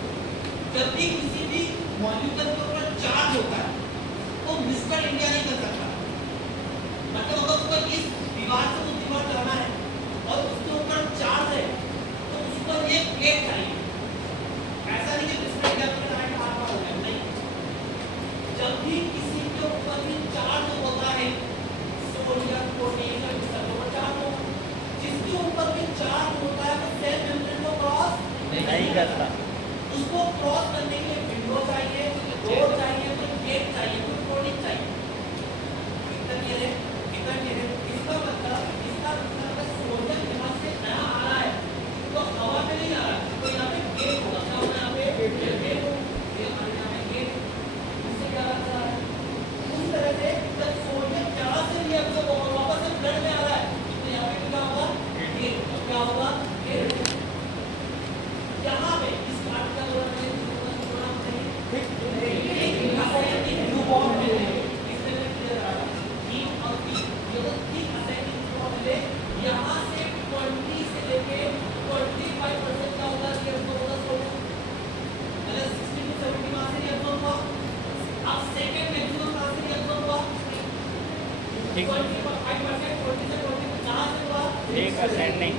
जब भी किसी भी मॉलिक्यूल के ऊपर चार्ज होता है तो मिस्टर इंडिया नहीं कर सकता। मतलब अगर उसको इस दीवार से उस दीवार जाना है और उसके ऊपर चार्ज है तो उसको ये प्लेट चाहिए। ऐसा नहीं कि मिस्टर इंडिया को डायरेक्ट हाथ मार हो जाए, नहीं। जब भी किसी के ऊपर भी चार्ज होता है, सोडियम पोटेशियम इस तरह का चार्ज होगा, जिसके ऊपर भी चार्ज होता है वो सेल मेम्ब्रेन को क्रॉस नहीं करता। उसको क्रॉस करने के लिए विंडो चाहिए, डोर चाहिए, कोई गेट चाहिए, कोई कोडिंग चाहिए। कितना क्लियर है? कितना क्लियर है? इसका मतलब अगर सोडियम यहाँ से नया आ रहा है तो हवा में नहीं आ रहा है, तो यहाँ पे गेट होगा। क्या होगा? यहाँ पे गेट होगा। ये हमारे यहाँ पे गेट, इससे क्या होता है? उस तरह से जब सोडियम यहाँ से रिएक्ट होगा वापस से ब्लड में आ रहा है तो यहाँ पे क्या होगा? गेट। तो क्या होगा? गेट। यहाँ पे इस बात का थोड़ा चाहिए असेंडिंग ग्रुप ऑफ एलिमेंट, इसमें मैं क्लियर आ रहा हूँ। ई और पी, ये तो तीन असेंडिंग ग्रुप ऑफ एलिमेंट, यहाँ से 20 से लेके 25% का होगा रिएक्शन होगा सोडियम। मतलब 60 to 70 वहाँ से रिएक्शन हुआ। अब सेकंड मैक्सिमम कहाँ से रिएक्शन हुआ? 25% 40 से 40 कहाँ से हुआ? एक ascending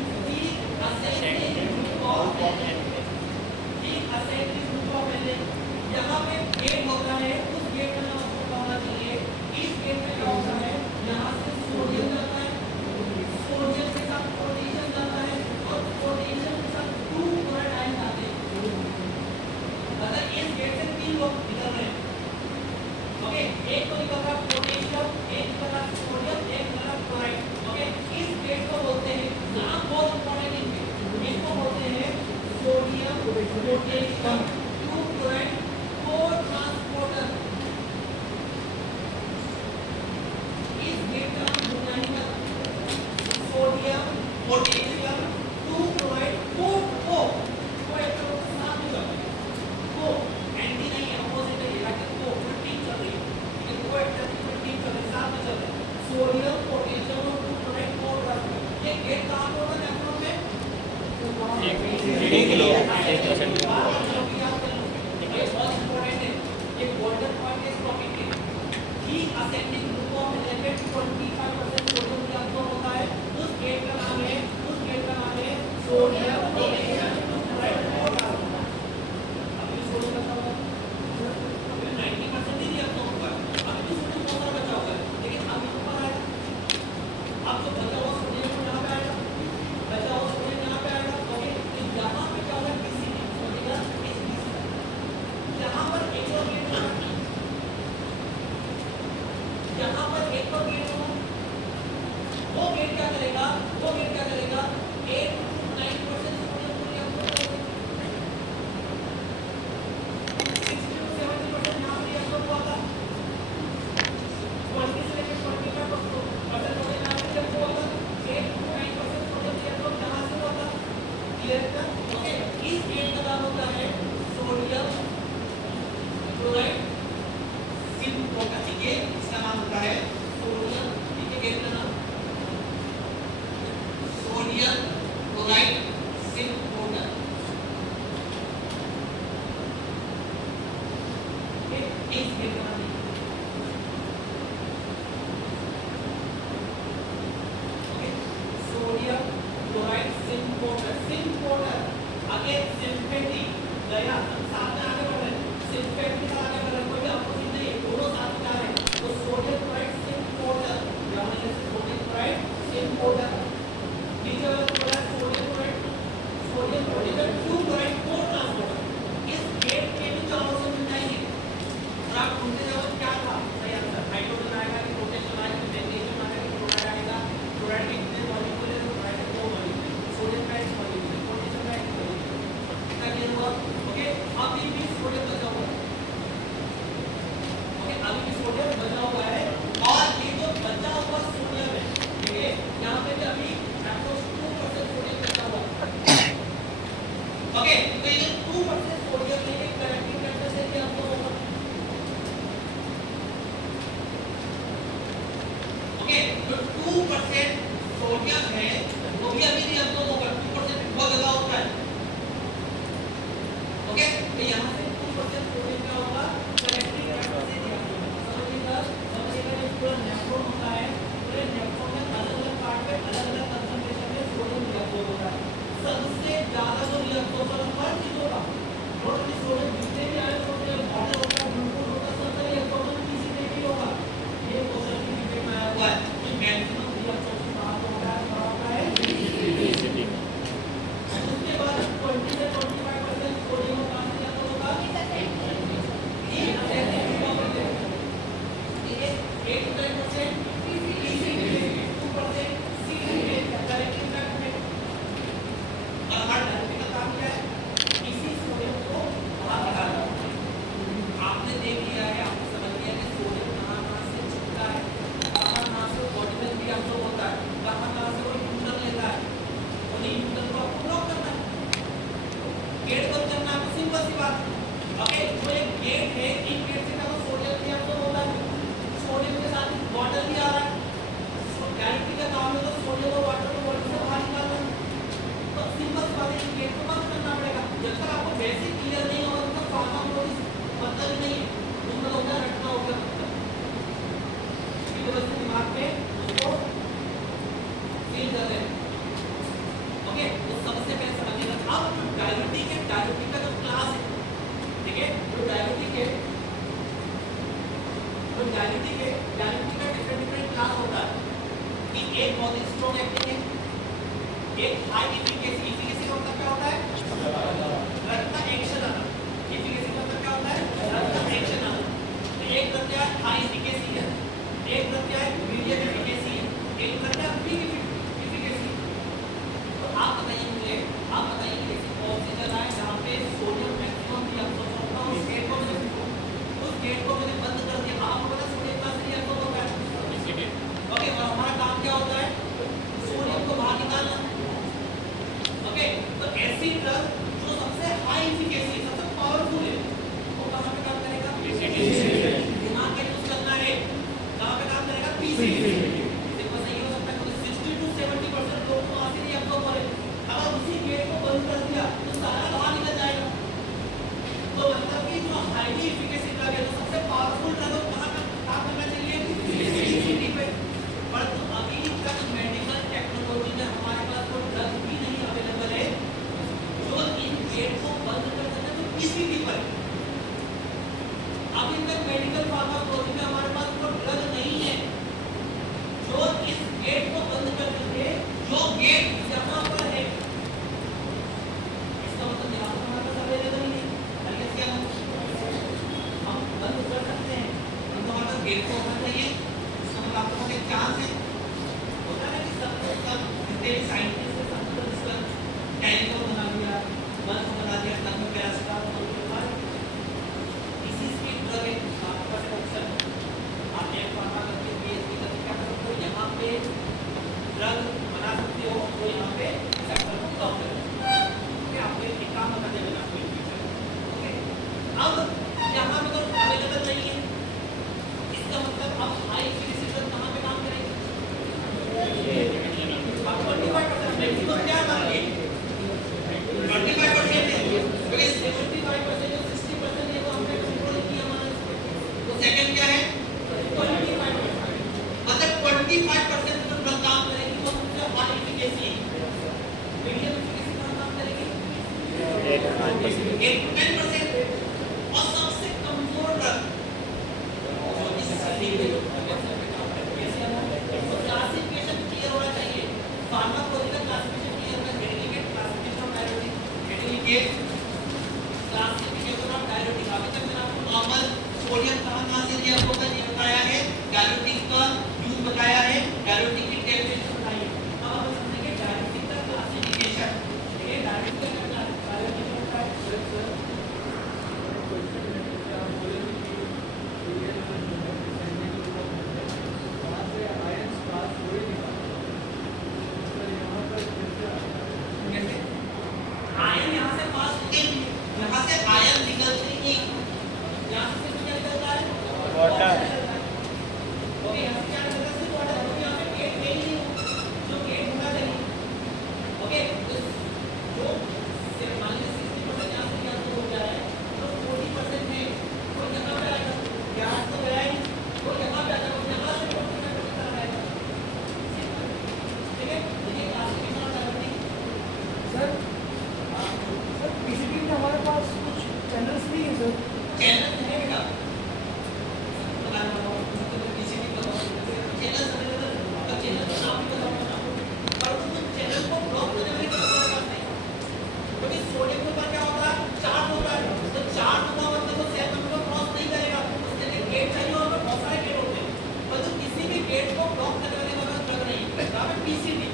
group of element, ascending group of element. यहाँ पे गेट होता है, उस गेट का नाम आपको पता चाहिए। इस गेट में क्या होता है? यहाँ से सोडियम जाता है, सोडियम के साथ पोटेशियम जाता है और पोटेशियम के साथ 2 क्लोराइड आयन जाते हैं। मतलब इस गेट से 3 लोग निकल रहे हैं। ओके, एक तो निकल रहा पोटेशियम, एक निकल रहा सोडियम, एक निकल रहा क्लोराइड। ओके, इस गेट को बोलते हैं, नाम बहुत इंपॉर्टेंट है, इसको बोलते हैं सोडियम पोटेशियम 2 क्लोराइड को-ट्रांसपोर्टर। इस गेट का नाम भूलना नहीं है। सोडियम पोटेशियम 2 क्लोराइड को एक तो साथ में चल रही है, को एंटी नहीं है, अपोजिट है, लेकिन को ठीक चल रही है, लेकिन को एक ठीक चल रही है, साथ में चल रही है। सोडियम पोटेशियम और 2 क्लोराइड को-ट्रांसपोर्टर। ये गेट कहाँ पे होगा? नेफ्रॉन में 1 किलो 1%। एक गोल्डन पॉइंट इस टॉपिक के ही ascending group of element 25% sodium reaction होता है। उस गेट का नाम है सोडियम पोटेशियम क्लोराइड को-ट्रांसपोर्टर। अभी सोडियम बचा हुआ है, अभी 90% ही रिएक्शन होगा, अभी भी सोडियम बहुत सारा बचा हुआ है, लेकिन अभी तो पता है अब जो बचा हुआ सोडियम को यहाँ पे आएगा, बचा हुआ सोडियम यहाँ पे आएगा। ओके, तो यहाँ पे क्या होगा? किसी सोडियम यहाँ पर एक और गेट होगा, यहाँ पर एक और गेट होगा। वो गेट क्या करेगा? 8 to 9% सोडियम क्लियर है? ओके, इस गेट का नाम होता है सोडियम क्लोराइड सिंपोटर। ठीक है, इसका नाम होता है सोडियम, ठीक है, गेट का नाम सोडियम क्लोराइड सिंपोटर। ओके, इस गेट का नाम क्लोराइड सिंपोटर। सिंपोटर अगेन सिंपेटिक गया साथ में आगे बढ़ रहे हैं, सिंपेटिक आगे बढ़ रहे हैं, कोई भी अपोजिट नहीं, दोनों साथ में आ रहे हैं। तो सोडियम क्लोराइड सिंपोटर, या मतलब सोडियम क्लोराइड सिंपोटर, नीचे वाला chloride sodium chloride two chloride cotransporter. इस गेट के भी चारों से मिल जाएंगे और आप ढूंढते जाओ क्या था सही आंसर। हाइड्रोजन आएगा कि पोटेशियम आएगा कि मैग्नीशियम आएगा कि क्लोराइड आएगा। क्लोराइड के कितने मॉलिक्यूल है? क्लोराइड के 2 मॉलिक्यूल, सोडियम का 1 मॉलिक्यूल, पोटेशियम का 1 मॉलिक्यूल। कितना क्लियर हुआ? ओके, अभी भी सोडियम बचा हुआ है। ओके, अभी भी सोडियम बचा हुआ है और ये जो बचा हुआ सोडियम है, ठीक है, यहां पे भी अभी अप्रोक्स 2% सोडियम बचा हुआ है। ओके, तो ये 2% सोडियम लेके करेक्टिंग फैक्टर से क्या होगा? ओके, जो 2% सोडियम है वो भी अभी नहीं अब्सॉर्ब होगा, 2% बहुत ज्यादा होता है। ओके, तो यहां से 2% सोडियम क्या होगा? करेक्टिंग फैक्टर से दिया होगा। समझिएगा ये पूरा नेफ्रॉन होता है, पूरे नेफ्रॉन में अलग-अलग पार्ट पे अलग-अलग कंसंट्रेशन में सोडियम रिअब्सॉर्ब होता है। सबसे ज्यादा जो रिअब्सॉर्प्शन हर चीज होगा, और इस सोडियम जितने भी आयन होते हैं, वाटर होता है, ग्लूकोज होता है, सबका रिअब्सॉर्प्शन किसी में भी होगा। ये क्वेश्चन की डिबेट में आया हुआ है कि मैक्सिमम रिअब्सॉर्प्शन कहां पे होता है? कहां होता है? उसके बाद 20 से 25% सोडियम कहां से ज्यादा होगा? ठीक है, 8 to 10% पीसी में, 2% सीसी में, करेक्टिंग फैक्टर में। और हर डायरेक्ट का काम क्या है? इसी सोडियम को बाहर निकालना। आपने देख लिया है, आपने समझ लिया कि सोडियम कहां से छूटता है, कहां से बॉडी में भी अब्सॉर्ब होता है, कहां से वो न्यूट्रल लेता है, और ये न्यूट्रल को आपको ब्लॉक करना है। गेट बंद करना है, सिंपल सी बात। ओके, तो एक गेट है, इन गेट से क्या सोडियम भी अब्सॉर्ब होता है, सोडियम के साथ वाटर भी आ रहा है। डायरेक्टली का काम है तो सोडियम और वाटर को बॉडी से बाहर निकालना है। तो सिंपल सी बात है, गेट को बंद करना पड़ेगा। जब तक आपको बेसिक क्लियर नहीं होगा तब तक फार्माकोलॉजी मतलब नहीं है, उसमें होगा रटना होगा। इसकी वजह से दिमाग में उसको फील कर रहे हैं। ओके, तो सबसे पहले समझिएगा अब जो डायबिटिक है, डायबिटिक का जो क्लास है, ठीक है, जो डायबिटिक है, डायबिटिक का डिफरेंट क्लास होता है कि एक बहुत स्ट्रॉन्ग एक्टिंग है, एक हाई एफिकेसी। एफिकेसी का मतलब क्या होता है? रक्त का एक्शन आना। एफिकेसी का मतलब क्या होता है? रक्त का एक्शन आना। तो एक प्रत्याय हाई एफिकेसी है, एक प्रत्याय मीडियम एफिकेसी है, एक प्रत्याय वीक एफिकेसी। तो आप बताइए मुझे, आप बताइए कि ऐसी कौन सी जगह है जहां पे सोडियम मैक्सिमम भी अब्सॉर्ब होता है? उस गेट को मैंने बंद कर दिया। आपको पता सोडियम कहां से अब्सॉर्ब होता है? ओके, और हमारा काम क्या होता है? सोडियम को बाहर निकालना। ओके, तो ऐसी ड्रग जो सबसे हाई एफिकेसी, सबसे पावरफुल है, वो कहां पे काम करेगा? दिमाग का यूज करना है, कहां पे काम करेगा? पीसी। सिंपल सही हो सकता है, 60 to 70% लोग तो वहां से नहीं अब्सॉर्ब हो रहे। अगर उसी गेट को बंद कर दिया तो सारा बाहर निकल जाएगा। तो मतलब कि जो हाईली एफिकेसी ड्रग है, जो सबसे पावरफुल ड्रग है, कहां पे काम करना चाहिए? पीसी पे। पर तो अभी तक मेडिकल टेक्नोलॉजी में हमारे पास कोई ड्रग भी नहीं अवेलेबल है जो इन गेट को बंद कर सके, तो पीसीटी पर। अभी तक मेडिकल फार्माकोलॉजी में हमारे पास कोई ड्रग नहीं है जो इस गेट को बंद कर सके, जो गेट यहां पर है। इसका मतलब यहां पर हमारे पास अवेलेबल ही नहीं। क्या हम बंद कर सकते हैं, हम तो हमारे गेट को ओपन चाहिए। इसका मतलब आपको एक चांस है, होता है कि सब जितने भी साइंटिस्ट है सब तो इसका टेलीफोन बना दिया, बल्ब बना दिया, तब में पैरासिटामोल के बाद इसी स्पीड ड्रग है, आपके पास ऑप्शन 8 to 10%। और सबसे कमजोर ड्रग जो इस स्टडी में क्लासिफिकेशन क्लियर होना चाहिए। फार्माकोलॉजिकल क्लासिफिकेशन क्लियर होना चाहिए। Dedicate classification of diuretic, dedicate classification of diuretic. अभी तक मैंने आपको नॉर्मल सोडियम कहां से लिया आपको ये बताया है, डायरेटिक का यूज बताया है, डायरेटिक की डेफिनेशन बताई है। अब हम समझेंगे डायरेटिक का क्लासिफिकेशन। ये डायरेटिक का क्लासिफिकेशन होता है आयन यहाँ से पास होते हैं, यहाँ से आयन निकलते ही यहाँ से क्या निकलता है? वाटर। ओके, यहाँ से क्या निकलता है? सिर्फ वाटर। क्योंकि यहाँ पे गेट है ही नहीं, जो गेट होना चाहिए। ओके, तो जो मान लीजिए 60% यहाँ से यहाँ हो गया है, तो 40% है, तो यहाँ पे आएगा। यहाँ तो गया ही, तो यहाँ पे आएगा, यहाँ से 40% तरफ आएगा। ठीक है, ये classification of diuretic. Sir PCB में हमारे पास कुछ चैनल्स नहीं है सर। चैनल है बेटा, पीसीबी का चैनल अवेलेबल, तो चैनल का नाम भी बताऊंगा ना, पर उस चैनल को ब्लॉक करने वाले का हमारे पास नहीं। क्योंकि सोडियम के ऊपर क्या होता है? चार्ज होता है, तो चार्ज होगा मतलब वो सेल नंबर को क्रॉस नहीं करेगा, उसके लिए गेट चाहिए और बहुत सारे गेट होते हैं, पर तो किसी भी गेट को ब्लॉक करने वाले का बस ड्रग नहीं है, यहाँ पे पीसीबी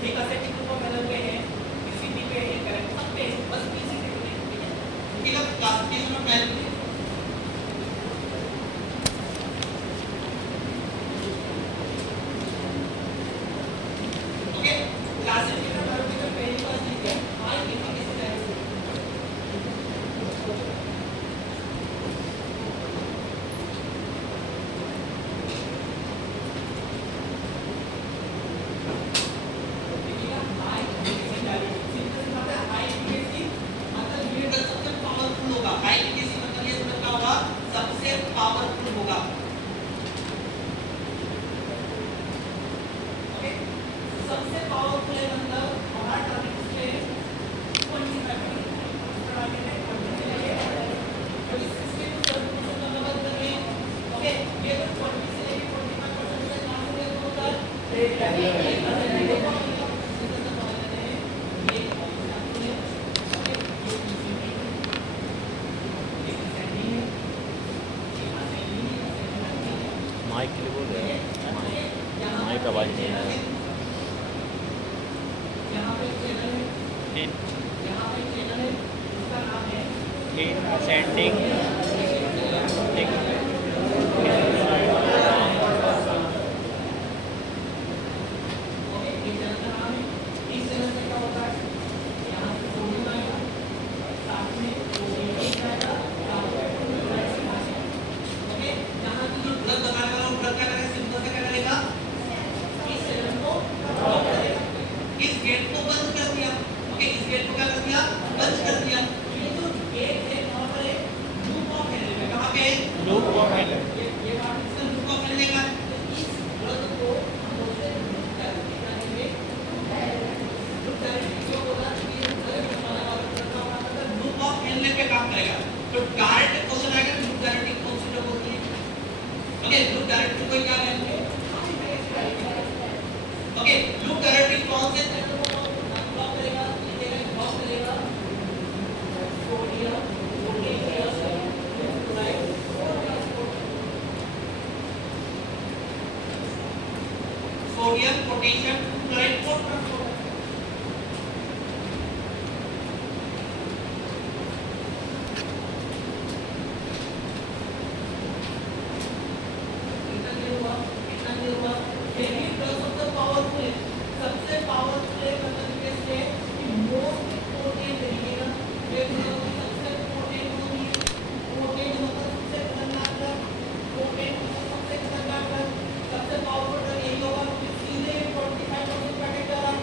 ठीक एसिटिक ग्रुप ऑफ एनल पे है, पीसीबी पे है, करेक्ट सब पे है, बस पीसीबी पे नहीं। ठीक है, ठीक है, classification of diuretic. Okay, classification of diuretic का पहली बात ये है, हाई एफिकेसी डायरेटिक। देखिएगा हाई एफिकेसी डायरेटिक, सिंपल सी बात है, हाई एफिकेसी मतलब ये ड्रग सबसे पावरफुल होगा। हाई एफिकेसी मतलब ये ड्रग क्या होगा? सबसे पावरफुल होगा। ओके, सबसे पावरफुल है मतलब हमारा टारगेट पे 25 आगे है, तो इस सिस्टम को 70% का नंबर कर रहे हैं। ओके, ये तो 20 से लेके 45% तक कहां से लेकर होता है? माइक के लिए बोल रहे हैं, माइक आवाज नहीं आ रही। यहाँ पे चैनल है, इन यहाँ पे चैनल है, उसका नाम है असेंडिंग ओके, इस चैनल का नाम है। इस चैनल से क्या होता है? यहाँ से सोडियम आएगा, साथ में सोडियम आएगा, साथ में पोटेशियम आएगा। ओके, यहाँ की जो ड्रग बनाने वाला वो ड्रग क्या करेगा? सिंपल से क्या करेगा? इस चैनल को ब्लॉक करेगा, इस गेट को बंद कर दिया। ओके, इस गेट को क्या कर दिया? बंद कर दिया। ये जो गेट है वहाँ पर है लूप ऑफ एनल में, कहाँ पे है? Loop of anal. ये पार्ट इसका लूप ऑफ एनल का। तो इस ड्रग को हम बोलते हैं लूप डायरेक्टिक, यानी कि लूप डायरेक्टिक जो होगा ये ड्रग बनाने वाला ड्रग का मतलब लूप ऑफ एनल पे काम करेगा। तो डायरेक्ट क्वेश्चन आएगा लूप डायरेक्टिक कौन सी ड्रग होती है? ओके, लूप डायरेक्टिक को क्या कहेंगे? ओके, लूप डायरेक्टिक कौन से चैनल को ब्लॉक करेगा? ये देगा ब्लॉक करेगा सोडियम, पोटेशियम, क्लोराइड और सोडियम, पोटेशियम, क्लोराइड और ट्रांसपोर्टर। इतना क्लियर हुआ? यही ड्रग सबसे पावरफुल है, सबसे पावरफुल है मतलब कैसे कि मोस्ट पोटेंट तरीकेगा। ये सबसे पोटेंट होगी, पोटेंट मतलब सबसे खतरनाक ड्रग, पोटेंट मतलब सबसे खतरनाक ड्रग, सबसे पावरफुल ड्रग यही होगा कि सीधे 45% का अटैक कर रहा है।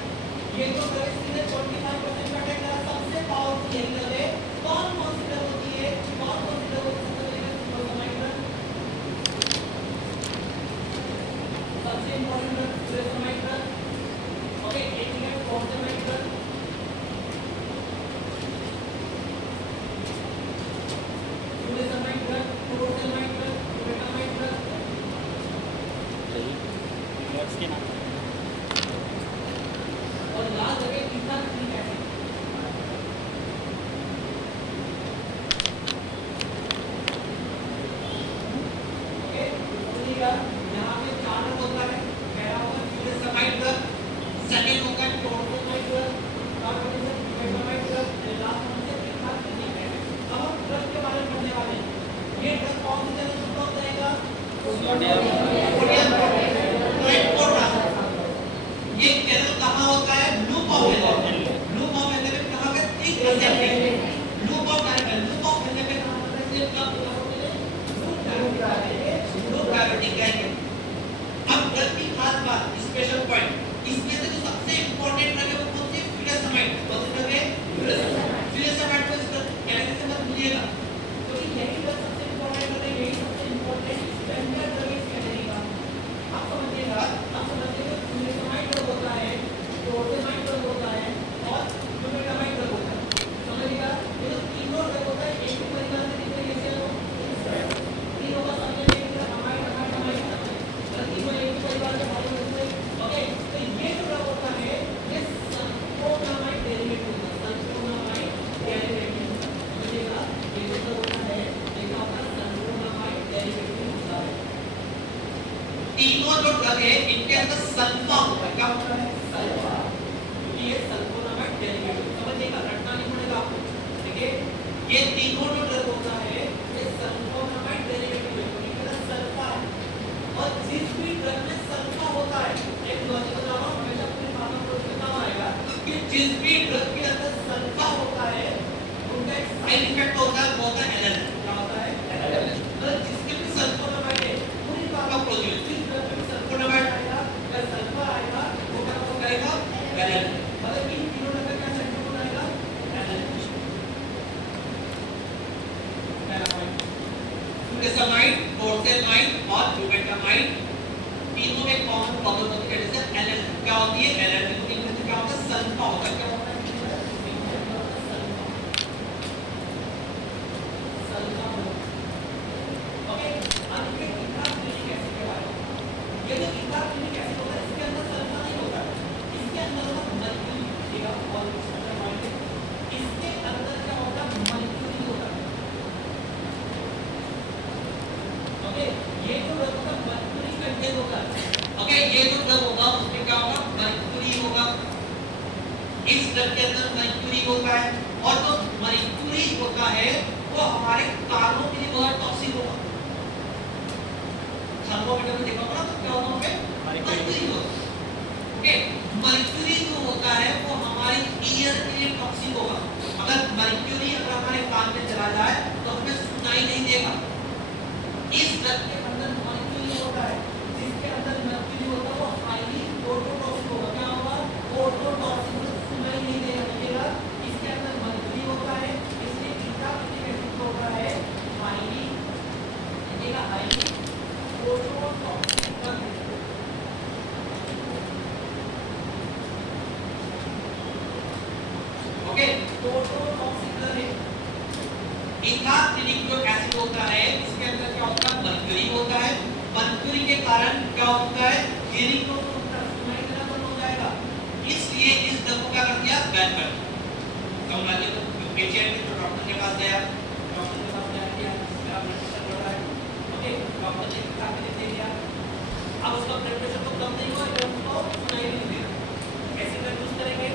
असेंबली लूप ऑफ करने पे कहां पर है कब लूप डायवर्टिंग कहेंगे। अब ड्रग की खास बात स्पेशल पॉइंट इसमें से जो सबसे इंपॉर्टेंट ड्रग है वो कौन सी फ्यूरासेमाइड कौन सी ड्रग है फ्यूरासेमाइड को कहने से मत भूलिएगा क्योंकि यही ड्रग सबसे इंपॉर्टेंट है यही सबसे इंपॉर्टेंट स्टैंडर्ड ड्रग इस कैटेगरी का आप समझिएगा फ्यूरासेमाइड ड्रग होता है टोर्सेमाइड ड्रग होता है और फ्यूरासेमाइड ड्रग होता है समझिएगा ये जो तीनों ड्रग होता है एक ही परिवार से कितने कैसे हो तीनों का सामने तीनों जो ड्रग है इनके अंदर सल्फा होता है क्या होता है सल्फा क्योंकि ये सल्फोनामाइड डेरिवेटिव समझिएगा रटना नहीं पड़ेगा आपको देखिए ये तीनों जो ड्रग होता है ये सल्फोनामाइड डेरिवेटिव है क्योंकि इनका सल्फा है और जिस भी ड्रग में सल्फा होता है एक लॉजिक बता रहा हूं हमेशा अपने फार्मर कोर्स में काम आएगा कि जिस भी ड्रग के अंदर सल्फा होता है उनका एक साइड इफेक्ट होता है वो होता है एलर्जी क्या होता है एलर्जी मतलब जिसके भी सल्फोनामाइड है पूरी का प्रोड्यूस सल्फोनामाइड आएगा या सल्फर आएगा वो क्या करेगा एलर्जी मतलब इन तीनों ड्रग का क्या सेंटर आएगा एलर्जी फ्यूरासेमाइड टोर्सेमाइड और फ्यूमेटामाइड तीनों में कॉमन प्रॉब्लम होती है जैसे एलर्जी क्या होती है एलर्जी को इंग्लिश में क्या होता है सल्फा होता है क्या होता है सल्फा ओके अब ये इथाक्लिनिक एसिड के बारे में ये जो इथाक्लिनिक एसिड होता है इसके अंदर सल्फा नहीं होता इसके अंदर होता मर्क्यूरी देखिएगा और इसके अंदर क्या होता है मर्क्यूरी होता है ओके ये जो ड्रग होता है मर्क्यूरी कंटेंट होता है ओके ये जो ड्रग होगा उसमें क्या होगा मर्क्यूरी होगा इस ड्रग के अंदर मर्क्यूरी होता है और जो मर्क्यूरी होता है वो हमारे कानों के लिए बहुत टॉक्सिक होगा थर्मोमीटर में देखा होगा तो क्या होगा वहां पे मर्क्यूरी होगा ओके मर्क्यूरी जो होता है वो हमारी ईयर के लिए टॉक्सिक होगा अगर मर्क्यूरी अगर हमारे कान में चला जाए तो हमें सुनाई नहीं देगा इस ड्रग के अंदर मर्क्यूरी होता है जिसके अंदर मर्क्यूरी होता है वो हाईली ओटोटॉक्सिक होगा क्या होगा ओटोटॉक्सिक सुनाई नहीं देगा इसके अंदर मर्क्यूरी होता है इसलिए इथाक्लिनिक एसिड होता है हाईली देखिएगा हाईली ओटोटॉक्सिक ओके ओटोटॉक्सिक है इथाक्लिनिक जो एसिड होता है इसके अंदर क्या होता है मर्क्यूरी होता है मर्क्यूरी के कारण क्या होता है हियरिंग को सुनाई देना बंद हो जाएगा इसलिए इस ड्रग को क्या कर दिया बैन कर दिया समझ लीजिए तो पेशेंट तो डॉक्टर के पास गया कि मेरा ब्लड प्रेशर बढ़ रहा है ओके डॉक्टर ने इथाक्लिनिक दे दिया अब उसका ब्लड प्रेशर तो कम नहीं हुआ जब उसको सुनाई नहीं दे रहा एसिड का यूज करेंगे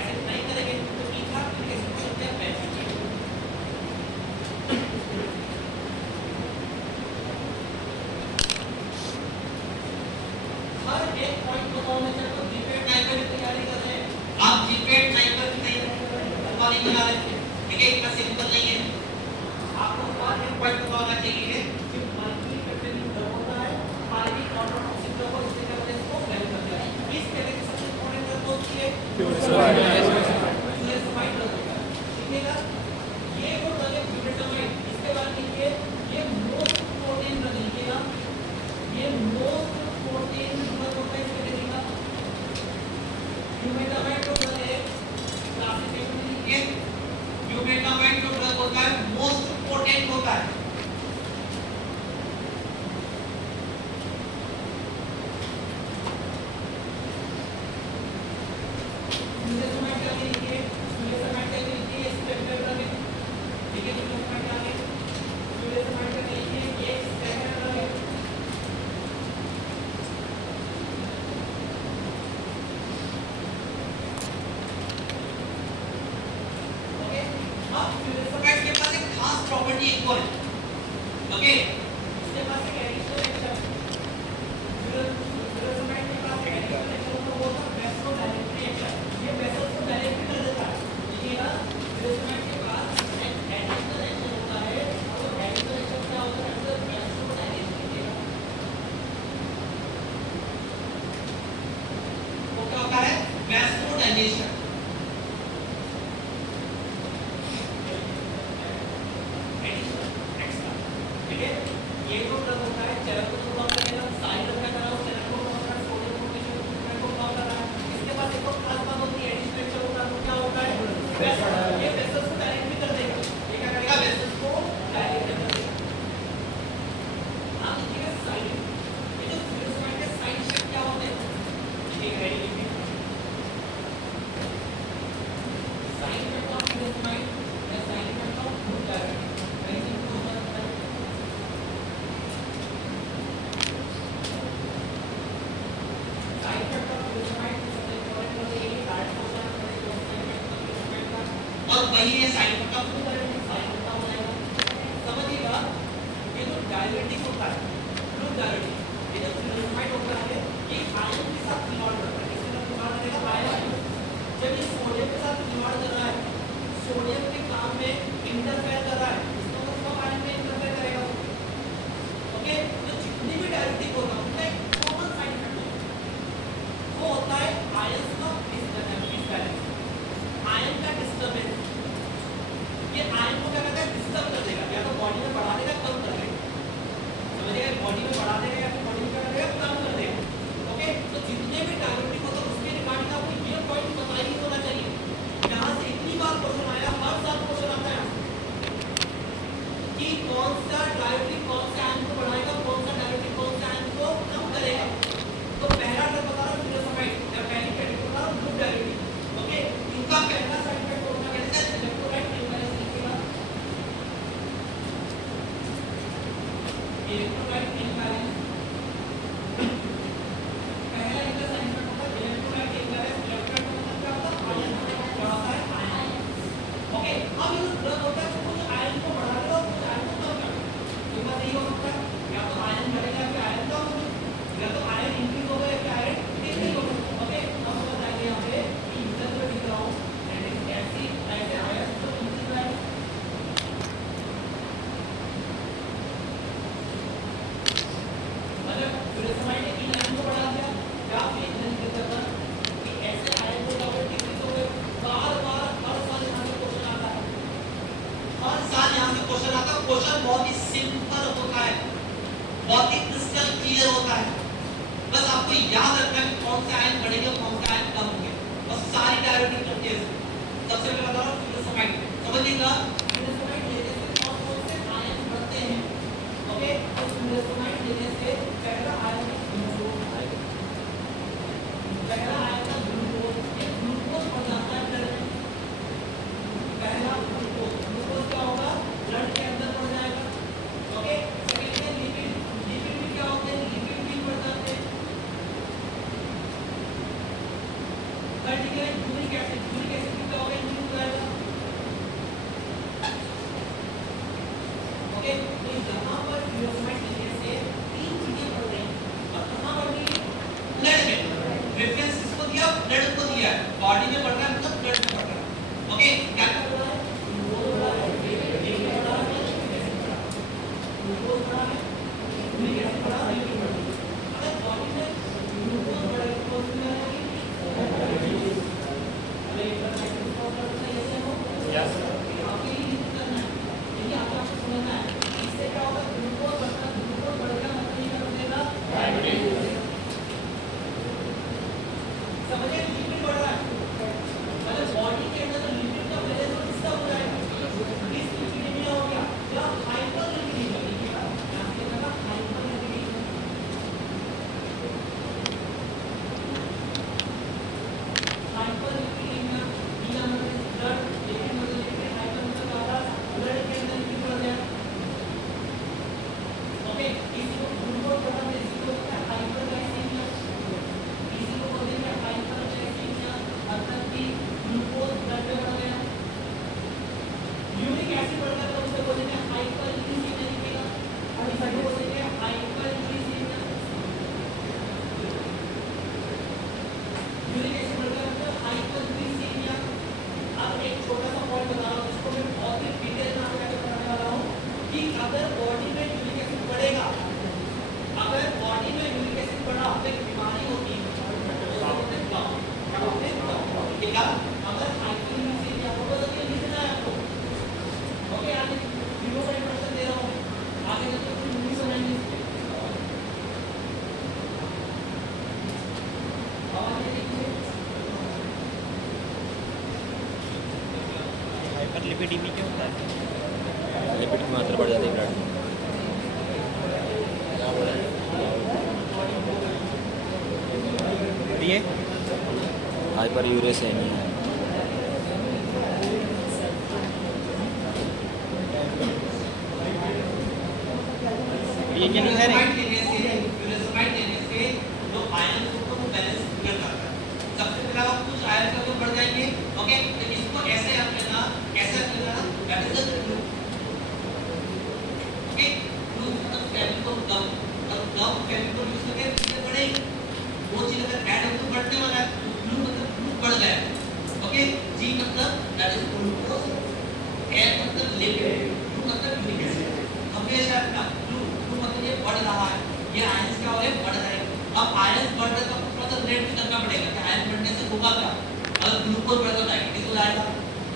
एसिड नहीं करेंगे तो इथाक्लिनिक एसिड को क्या बैन कर दिया हर एक पॉइंट को कौन है तो जीपेट नाइकर की तैयारी कर रहे हैं आप जीपेट नाइकर की तैयारी बना रहे हैं ठीक है इतना सिंपल नहीं है आपको हर एक पॉइंट को आना चाहिए कि मल्टी कंटेनिंग ड्रग होता है हाईली ऑटोटॉक्सिक ड्रग और इसके करके इसको बैन कर दिया इस कैटेगरी की सबसे इंपॉर्टेंट ड्रग कौन सी है फ्यूरासेमाइड ड्रग ठीक है ये वो ड्रग है फ्यूरासेमाइड इसके बाद देखिए ये मोस्ट प्रोटीन ड्रग लिखिएगा ये मोस्ट प्रोटीन ड्रग होता है इस कैटेगरी का फ्यूमेटामाइड जो ड्रग है क्लासिफिकेशन लिखिए फ्यूमेटामाइड जो ड्रग होता है मोस्ट पोटेंट होता है फ्यूरासेमाइड का लिखिए फ्यूरासेमाइड का लिखिए स्पेक्टर ड्रग है ठीक है फ्यूरासेमाइड का लिखिए फ्यूरासेमाइड का लिखिए ये स्पेक्टर ड्रग है ओके अब फ्यूरासेमाइड के पास एक खास प्रॉपर्टी एक और है ओके इसके पास एक एडिशनल एक्शन फ्यूरासेमाइड के पास एक एडिशनल एक्शन वो होता है वेसोडायलेटरी एक्शन ये वेसल्स को डायरेक्ट कर देता है देखिएगा और वही है साइन का साइन हो जाएगा। समझिएगा ये जो डायरेक्टिक होता है, ग्रुप डायरेक्टिक, ये जो सिलिकॉइड होता है ये आयन के साथ खिलवाड़ करता है। किसके साथ खिलवाड़ करेगा? आयन। जब ये सोडियम के साथ खिलवाड़ कर रहा है, सोडियम के काम में इंटरफेयर कर रहा है, इसका मतलब आयन में इंटरफेयर करेगा। ओके, तो जितनी भी डायरेक्टिक होगा उनका एक कॉमन साइड इफेक्ट होता है, वो होता है आयन का डिसबैलेंस, आयन का डिस्टर्बेंस। ये आयन को क्या करता है? डिस्टर्ब कर देगा, या तो बॉडी में बढ़ा देगा, कम कर देगा। समझिएगा, बॉडी में बढ़ा देगा या फिर बॉडी में क्या करेगा? कम कर देगा। ओके, तो जितने भी डायरेक्टिक होता है उसके रिगार्डिंग आपको ये पॉइंट पता ही होना चाहिए। यहाँ से इतनी बार क्वेश्चन आया, हर साल क्वेश्चन आता है कि कौन सा डायरेक्टिक कौन से आयन को बढ़ाएगा, कौन सा डायरेक्टिक कौन से आयन को कम करेगा। तो पहला मैं बता रहा हूँ फिलोसोफाइड या पहली कैटेगरी बता रहा हूँ ग्रुप डायरेक्टिक। ओके, इनका पहला साइड इफेक्ट होगा कैसे? इलेक्ट्रोलाइट इम्बैलेंस लिखेगा, इलेक्ट्रोलाइट इम्बैलेंस पहला इनका साइड इफेक्ट होगा इलेक्ट्रोलाइट इम्बैलेंस। इलेक्ट्रोलाइट का मतलब क्या होता है? आयन क्या होता है? आयन। ओके, अब ये ड्रग होता है कुछ आयन को बढ़ा देगा और कुछ आयन को कम कर देगा। तो बात यही हो सकता है, या तो आयन बढ़ेगा या फिर आयन कम होगा, या तो आयन इंक्रीज होगा या फिर आयन डिक्रीज होगा। ओके, अब हम बताएंगे यहाँ पे कि इधर जो लिख रहा हूँ एंड इज ऐसी ऐसे आयन तो इंक्रीज आएगा। मतलब फिलोसोफाइड ने इन आयन को बढ़ा दिया या फिर इधर लिख देता कि ऐसे आयन को अगर डिक्रीज हो गए। बार-बार हर साल यहाँ पे क्वेश्चन आता है, हर साल यहाँ से क्वेश्चन आता है। क्वेश्चन बहुत ही सिंपल होता है, बहुत ही क्रिस्टल क्लियर होता है। बस आपको याद रखना है कि कौन से आयन बढ़ेंगे और कौन से आयन कम होंगे, और सारी डायरेक्टिक करती है। सबसे पहले बता रहा हूँ फिलोसोफाइड, समझिएगा फिलोसोफाइड लेने से कौन से आयन बढ़ते हैं। ओके, तो फिलोसोफाइड लेने से पहला आयन है ग्लूकोज, पहला आयन है ग्लूकोज। ये ग्लूकोज बढ़ जाता है ब्लड में, पहला ग्लूकोज, ग्लूकोज क्या होगा? ब्लड के अंदर बढ़ जाएगा। ओके, सेकंड है लिपिड, लिपिड भी क्या होते हैं? लिपिड भी बढ़ जाते हैं। थर्ड है यूरिक एसिड, यूरिक एसिड भी क्या होगा? इंक्रीज हो जाएगा। ओके, तो यहाँ पर फिलोसोफाइड लेने से तीन चीजें बढ़ रही हैं। और कहाँ बढ़ रही है? ब्लड में। रेफरेंस किसको दिया? ब्लड को दिया है। बॉडी में बढ़ रहा है मतलब ब्लड में बढ़ रहा है। ओके, क्या कर रहा है? ग्लूकोज बढ़ रहा है, लिपिड बढ़ रहा है, ग्लूकोज बढ़ रहा है, यूरिक एसिड बढ़ रहा है, लिपिड बढ़ रहा है। अगर बॉडी में ग्लूकोज बढ़ेगा तो कौन सी आएगी? अरे एक्सरसाइज को करना है ऐसे हो। यस आपके लिए नहीं करना है, यही आपको समझना है। इससे क्या होगा? ग्लूकोज बढ़ता है, ग्लूकोज बढ़ेगा मतलब ये कर देगा डायबिटीज। समझिए, लिपिड बढ़ रहा है मतलब बॉडी के अंदर जो लिपिड का बैलेंस है डिस्टर्ब हो जाएगा। इस लिपिडीमिया हो गया या हाइपरलिपिडीमिया। लिखिएगा यहाँ पे लगा हाइपरलिपिडीमिया, हाइपरलिपिडीमिया बिना मतलब ब्लड, लिपिड मतलब लिपिड, हाइपर मतलब ज्यादा ब्लड के अंदर लिपिड बढ़ गया। ओके, इसी को ग्लूकोज बढ़ा दे, इसी को होता है हाइपरग्लाइसीमिया, इसी को बोलते हैं हाइपरग्लाइसीमिया। अर्थात कि ग्लूकोज ब्लड में बढ़ गया। यूरिक एसिड बढ़ गया तो उसे बोलते हैं हाइपरग्लाइसीमिया। लिखिएगा, और इसे बोलते हैं हाइपरग्लाइसीमिया। यूरिक एसिड बढ़ गया मतलब हाइपरग्लाइसीमिया। अब एक छोटा सा पॉइंट बता रहा हूँ जिसको मैं बहुत ही डिटेल में आपको बताने वाला हूँ कि अगर बॉडी में यूरिक एसिड बढ़ेगा, अगर बॉडी में यूरिक एसिड बढ़ा तो एक बीमारी होती है, ठीक है? अगर हाइपरग्लाइसीमिया होगा तो ये लिखना है आपको। ओके, आगे वीडियो का इंट्रोडक्शन दे रहा हूँ, आगे चलते कुछ मूवी बनाएंगे इस पे। आवाज देखिए, हाइपरलिपिडीमिया क्या होता है? लिपिड की मात्रा बढ़ जाती है ब्लड में। ये हाइपरयूरेसेमिया है। ये क्या लिखा है? फिलोसोफाइड लेने से जो आयन होता है वो बैलेंस बिगड़ जाता है। सबसे पहले आप कुछ आयन का तो बढ़ जाएंगे। ओके, तो इसको ऐसे आप लेना लिपिड, फ्लू मतलब यूरिक एसिड, हमेशा रखना फ्लू मतलब ये बढ़ रहा है, ये आयंस क्या हो रहे हैं, बढ़ रहे हैं। अब आयंस बढ़ रहे तो थोड़ा सा रेट भी करना पड़ेगा कि आयंस बढ़ने से होगा क्या, अगर ग्लूकोज बढ़ेगा तो डायबिटीज हो जाएगा,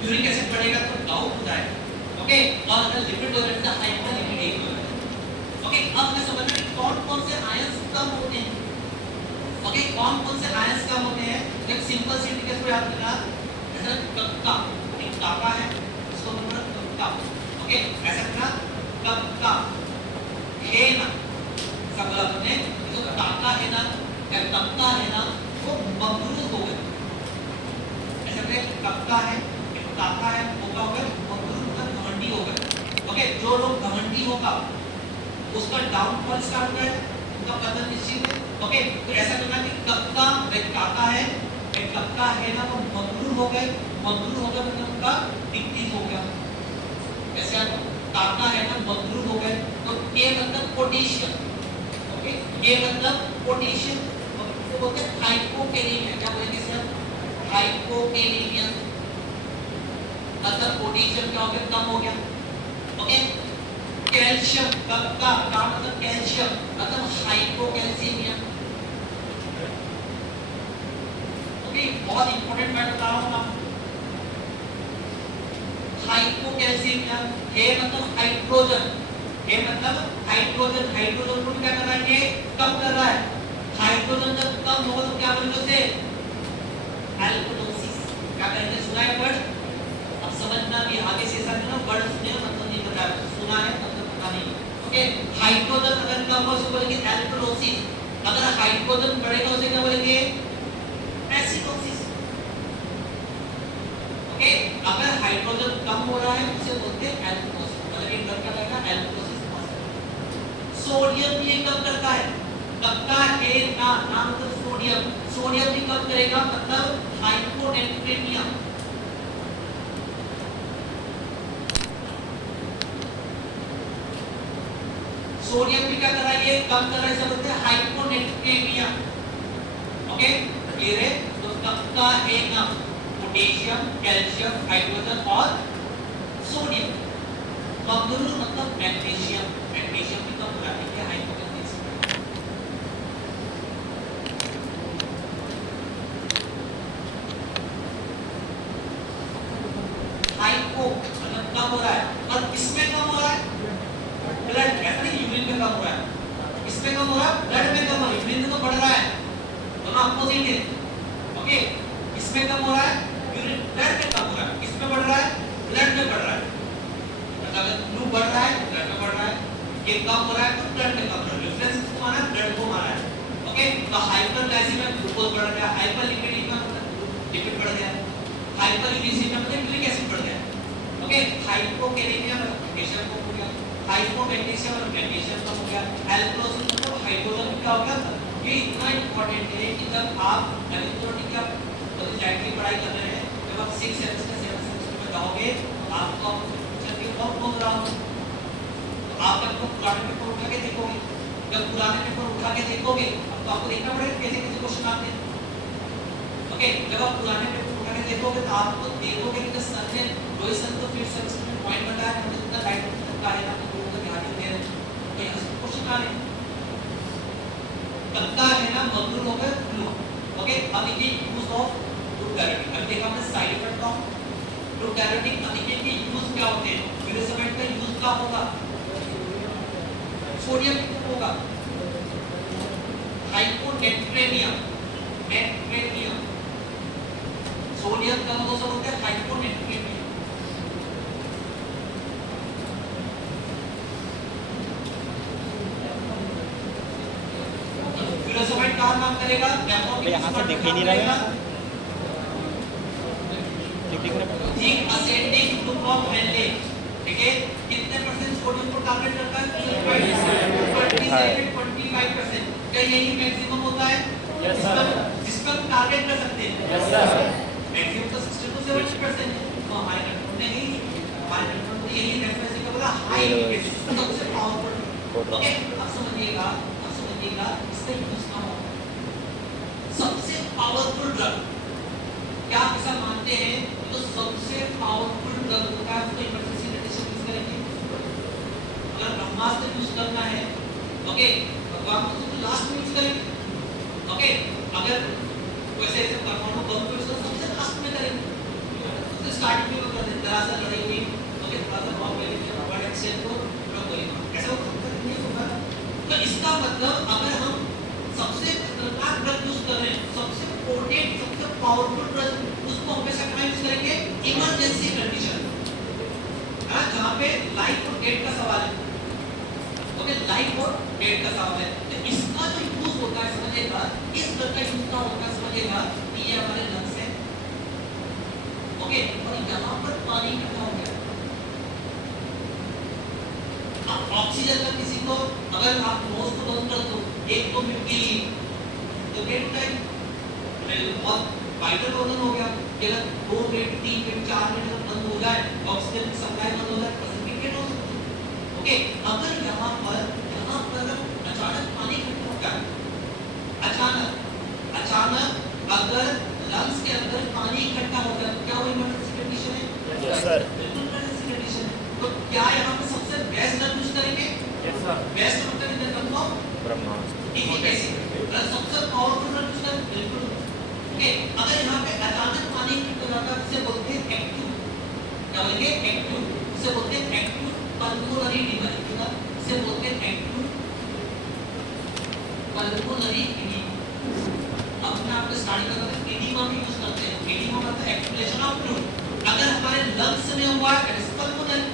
यूरिक एसिड बढ़ेगा तो गाउट हो जाएगा, ओके, और अगर लिपिड हो जाए तो हाइपरलिपिडेमिया हो जाएगा, ओके। अब मैं समझ रहा हूं कौन कौन से आयंस कम होते हैं, ओके, कौन कौन से आयंस कम होते हैं। एक सिंपल सी ट्रिक को याद रखना, जैसे कक्का, एक काका है उसको बोलना कक्का, ओके, ऐसा रखना कक्का है ना, सब बोला आपने, जो काका है ना या कक्का है ना वो मगरूर हो गए, ऐसा करें कक्का है, एक काका है, वो क्या हो गए, मगरूर मतलब घमंडी हो गए, ओके। जो लोग घमंडी होगा उसका डाउनफॉल स्टार्ट हो गया, उनका पतन निश्चित है, ओके। तो ऐसा करना कि कक्का एक काका है, एक कक्का है ना वो मगरूर हो गए, मगरूर हो गए मतलब उनका डिक्रीज हो गया, ऐसे काका है ना मगरूर हो गए, तो के मतलब पोटेशियम, ओके, के मतलब पोटेशियम, तो बोलते हैं हाइपोकैलेमिया, क्या बोलेंगे सर, हाइपोकैलेमिया मतलब पोटेशियम क्या हो गया, कम हो गया, ओके। कैल्शियम का मतलब कैल्शियम मतलब हाइपोकैल्सीमिया, ओके, बहुत इंपॉर्टेंट मैं बता रहा हूं आपको, हाइपोकैल्सीमिया, हे मतलब हाइड्रोजन, हे मतलब हाइड्रोजन, हाइड्रोजन को क्या कर रहा है, ये कम कर रहा है, हाइड्रोजन जब कम होगा तो क्या बोलेंगे उसे, एल्कलोसिस, क्या कहेंगे, सुना है वर्ड, अब समझना भी आगे से ऐसा ना वर्ड सुने मतलब नहीं पता, सुना है मतलब पता नहीं, ओके। हाइड्रोजन अगर कम हो तो बोलेंगे एल्कलोसिस, अगर हाइड्रोजन बढ़ेगा उसे क्या बोलेंगे, एसिडोसिस, ओके। अगर हाइड्रोजन कम हो रहा है उसे बोलते हैं एल्कलोसिस, मतलब एक कर क्या रहेगा, एल्कलोसिस। सोडियम भी कम करता है, कक्का है ना, ना मतलब सोडियम, सोडियम भी कम करेगा मतलब हाइपोनेट्रेमिया, सोडियम भी क्या कर रहा है, ये कम कर रहा है, इसे बोलते हैं हाइपोनेट्रेमिया, ओके, क्लियर है। तो कक्का है ना पोटेशियम, कैल्शियम, हाइड्रोजन और सोडियम, मगरूर मतलब मैग्नीशियम, मैग्नीशियम भी कम हो रहा है, क्या हाइपोकैल्सीमिया, हाइपो मतलब कम हो रहा है, और किसमें कम हो रहा है, ब्लड, ऐसा नहीं यूरिन में कम हो रहा है, इसमें कम हो रहा है, ब्लड में कम हो रहा है, यूरिन में तो बढ़ रहा है, दोनों अपोजिट है, ओके। इसमें कम हो रहा है, यूरिन ब्लड में कम हो रहा है, इसमें बढ़ रहा है, ब्लड में बढ़ रहा है, अगर फ्लू बढ़ रहा है ब्लड में बढ़ रहा है, ये कम हो रहा है तो ब्लड में कम हो रहा है, डिफरेंस किसको माना है, ब्लड को माना है, ओके। तो हाइपरग्लाइसीमिया ग्लूकोज बढ़ गया, हाइपरलिपिडेमिया मतलब लिपिड बढ़ गया, हाइपरयूरिसीमिया मतलब यूरिक एसिड बढ़ गया, ओके। हाइपोकैलेमिया मतलब पोटेशियम कम हो गया, हाइपोमैग्नीशियम मतलब मैग्नीशियम कम हो गया, एल्कलोसिस मतलब हाइड्रोजन क्या हो गया। ये इतना इंपॉर्टेंट है कि जब आप इलेक्ट्रॉनिक का लाइट की पढ़ाई कर रहे हैं, जब आप 6 सेमेस्टर 7 सेमेस्टर में जाओगे आपको बहुत बोल रहा हूँ, तो आप जब पुराने पेपर उठा के देखोगे, जब पुराने पेपर उठा के देखोगे तो आपको देखना पड़ेगा कैसे कैसे क्वेश्चन आते हैं, ओके। जब आप पुराने पेपर उठा के देखोगे तो आपको देखोगे कि सर ने रोहित सर तो फिर सेमेस्टर में पॉइंट बताया है, मुझे इतना लाइट का है ना, तो लोगों को ध्यान नहीं दे रहे, तो यहाँ से क्वेश्चन आ रहे हैं, कक्का है ना मगरूर हो गए फ्लू, ओके। अब देखिए यूज ऑफ ग्रुप डायरेक्टिंग, अब देखा हमने साइड इफेक्ट का ग्रुप डायरेक्टिंग, अब देखिए कि यूज क्या होते हैं, फ्यूरोसेमाइड का यूज क्या होगा, सोडियम होगा, हाइपोनेट्रेमिया, नेट्रेमिया, सोडियम का मतलब सब होता है हाइपोनेट्रेमिया, फ्यूरोसेमाइड कहाँ काम करेगा, यहाँ से दिख ही नहीं रहा है, जिंक असेटिक ग्रुप ऑफ एल्डेन, ठीक है, कितने परसेंट सोडियम को टारगेट करता है, 25%, क्या यही मैक्सिमम होता है, यस सर, जिस पर टारगेट कर सकते हैं, यस सर, मैक्सिमम तो 60 to 70% है, तो हमारे कंट्रोल में नहीं, हमारे कंट्रोल में यही रेफरेंस का बोला हाई एफिशिएंसी, सबसे पावरफुल, ओके। अब समझिएगा इसका यूज कहाँ होता है, सबसे पावरफुल ड्रग, क्या आप ऐसा मानते हैं तो सबसे पावरफुल ड्रग होता है, उसको इमरजेंसी मेडिसिन ब्रह्मास्त्र यूज करना है, ओके, ब्रह्मास्त्र तो लास्ट में यूज करेंगे, ओके, अगर वैसे ऐसे परमाणु बम तो इसको सबसे लास्ट में करेंगे, तो स्टार्टिंग में कर देंगे, जरा सा लड़ाई हुई, ओके, थोड़ा सा बम ले लेंगे, वर्ड एक्सचेंज को रोक देंगे, ऐसा वो नहीं होगा। तो इसका मतलब अगर हम सबसे खतरनाक ड्रग यूज कर रहे हैं, सबसे पोटेंट, सबसे पावरफुल ड्रग, उसको हमेशा कहाँ यूज करेंगे? इमरजेंसी कंडीशन, हाँ, जहाँ पे लाइफ और डेथ का सवाल है, ओके, लाइफ और डेथ का सवाल है, तो इसका जो यूज होता है समझिएगा, इस ड्रग का यूज का होता है समझिएगा, ये हमारे लंग्स है, ओके, और यहाँ पर पानी इकट्ठा हो गया, अब ऑक्सीजन का किसी को अगर आप नोज को बंद कर दो, एक दो मिनट के लिए, तो डेथ टाइम बहुत वाइटल ऑर्गन हो गया, अगर 2 मिनट 3 मिनट 4 मिनट तक बंद हो जाए, ऑक्सीजन सप्लाई बंद हो जाए, प्रेसिपिटेट हो सकता है, ओके, अगर यहाँ पर अचानक पानी इकट्ठा हो जाए, अचानक अगर लंग्स के अंदर पानी इकट्ठा हो जाए, क्या वो इमरजेंसी कंडीशन है? Yes sir. बिल्कुल इमरजेंसी कंडीशन है। तो क्या यहाँ पे सबसे बेस्ट ड्रग यूज करेंगे? Yes sir. बेस्ट मतलब इधर कंफर्म ब्रह्मास्त्र। ठीक है, कैसे सबसे पावरफुल ड्रग यूज करें, बिल्कुल, ओके, अगर यहाँ पे अचानक पानी इकट्ठा हो जाता है, इसे बोलते हैं एक्यूट, क्या बोलेंगे? एक्यूट, इसे बोलते हैं एक्यूट पल्मोनरी एडिमा, इसे बोलते हैं एक्यूट पल्मोनरी एडिमा। अब मैं आपको स्टार्टिंग में बताता हूं, एडिमा भी यूज करते हैं, एडिमा मतलब एक्यूमुलेशन ऑफ फ्लूइड, अगर हमारे लंग्स में हुआ है इट इज पल्मोनरी,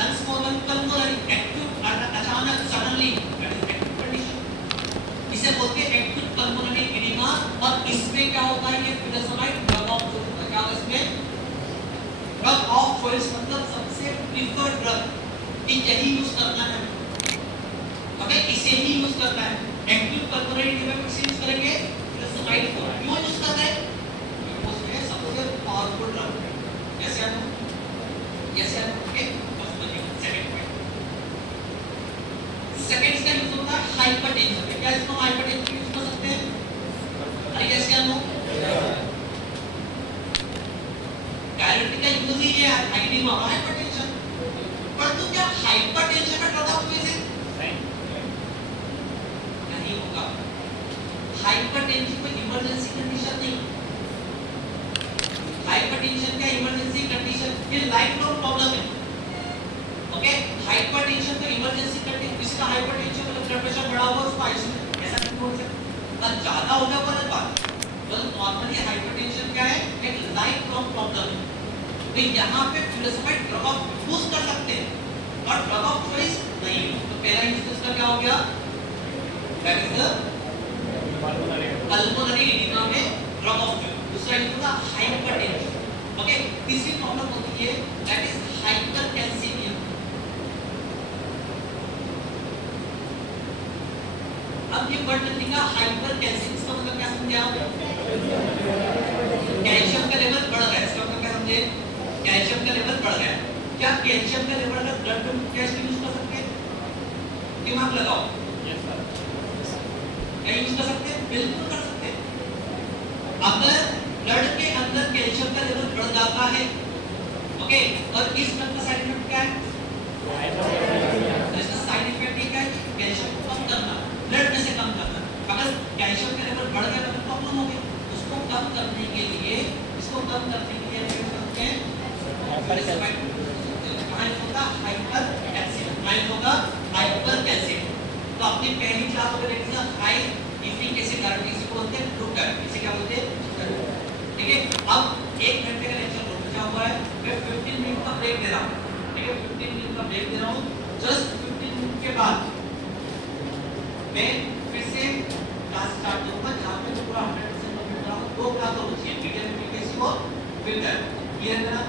लंग्स में पल्मोनरी एक्यूट, अचानक suddenly that is acute condition, इसे बोलते हैं एक्यूट पल्मोनरी एडिमा। और इसमें क्या होता है, ये फिनाइड ड्रग ऑफ चॉइस होता है, क्या होता है इसमें? ड्रग ऑफ चॉइस मतलब सबसे प्रीफर्ड ड्रग, कि यही यूज करना है, ओके, इसे ही यूज करना है, एक्यूट पल्मोनरी एडिमा में किसे यूज करेंगे? फिनाइड को क्यों यूज करना है? क्योंकि उसमें सबसे पावरफुल ड्रग है, कैसे है, कैसे है, ओके, बस समझिए। सेकंड पॉइंट, सेकंड इसका यूज होता है हाइपरटेंशन में, क्या इसको हाइपरटेंशन यूज कर सकते हैं? अरे कैसे क्या नो डायरेक्ट का यूज ही है एडिमा हाइपरटेंशन, परंतु क्या हाइपरटेंशन में ड्रग ऑफ चॉइस है? नहीं होगा, हाइपरटेंशन में इमरजेंसी कंडीशन नहीं, हाइपरटेंशन का इमरजेंसी कंडीशन ये लाइफ लॉन्ग प्रॉब्लम है, ओके, हाइपरटेंशन का इमरजेंसी कंडीशन, किसका हाइपरटेंशन मतलब ब्लड प्रेशर बढ़ा हुआ उसको आइसोलेट, ऐसा नहीं बोल सकते, और ज्यादा हो गया पर बात, तो नॉर्मली हाइपरटेंशन क्या है? एक लाइफ लॉन्ग प्रॉब्लम है, तो यहाँ पे फिनाइड ड्रग ऑफ यूज कर सकते हैं और ड्रग ऑफ चॉइस नहीं, तो पहला यूज इसका क्या हो गया? That is the pulmonary oedema में ड्रग ऑफ चॉइस, दूसरा यूज होगा हाइपरटेंशन, ओके, तीसरी प्रॉब्लम होती है दैट इज हाइपरकैल्सीमिया। अब ये वर्ड लिखा हाइपरकैल्सीमिया, इसका मतलब क्या समझे आप? कैल्शियम का लेवल बढ़ गया, इसका मतलब क्या समझे? कैल्शियम का लेवल बढ़ गया, क्या कैल्शियम का लेवल अगर ब्लड में कैसे यूज कर सकते हैं? दिमाग लगाओ, यस सर। क्या यूज कर सकते हैं? बिल्कुल कर सकते हैं, अगर ब्लड के अंदर कैल्शियम का लेवल बढ़ जाता है, ओके, और इस ड्रग का साइड इफेक्ट क्या है? इसका साइड इफेक्ट ये क्या है? कैल्शियम को कम करना, ब्लड में से कम करना, अगर कैल्शियम का लेवल बढ़ गया तो प्रॉब्लम हो गई, उसको कम करने के लिए, इसको कम करने के लिए हम करते हैं हाइपरकैल्सीमिया, तो अपनी पहली क्लास में देखिए हाई एफिशिएंसी गारंटी से बोलते हैं डॉक्टर, इसे क्या बोलते हैं? ठीक है, अब 1 घंटे का लेक्चर हो गया हुआ है, मैं 15 मिनट का ब्रेक दे रहा हूँ, ठीक है, 15 मिनट का ब्रेक दे रहा हूँ, जस्ट 15 मिनट के बाद मैं फिर से क्लास स्टार्ट करूंगा, जहाँ पे पूरा 100% कंप्लीट कराऊंगा, 2 क्लास होनी चाहिए, मीडियम एफिशिएंसी और फिल्टर, क्लियर है ना?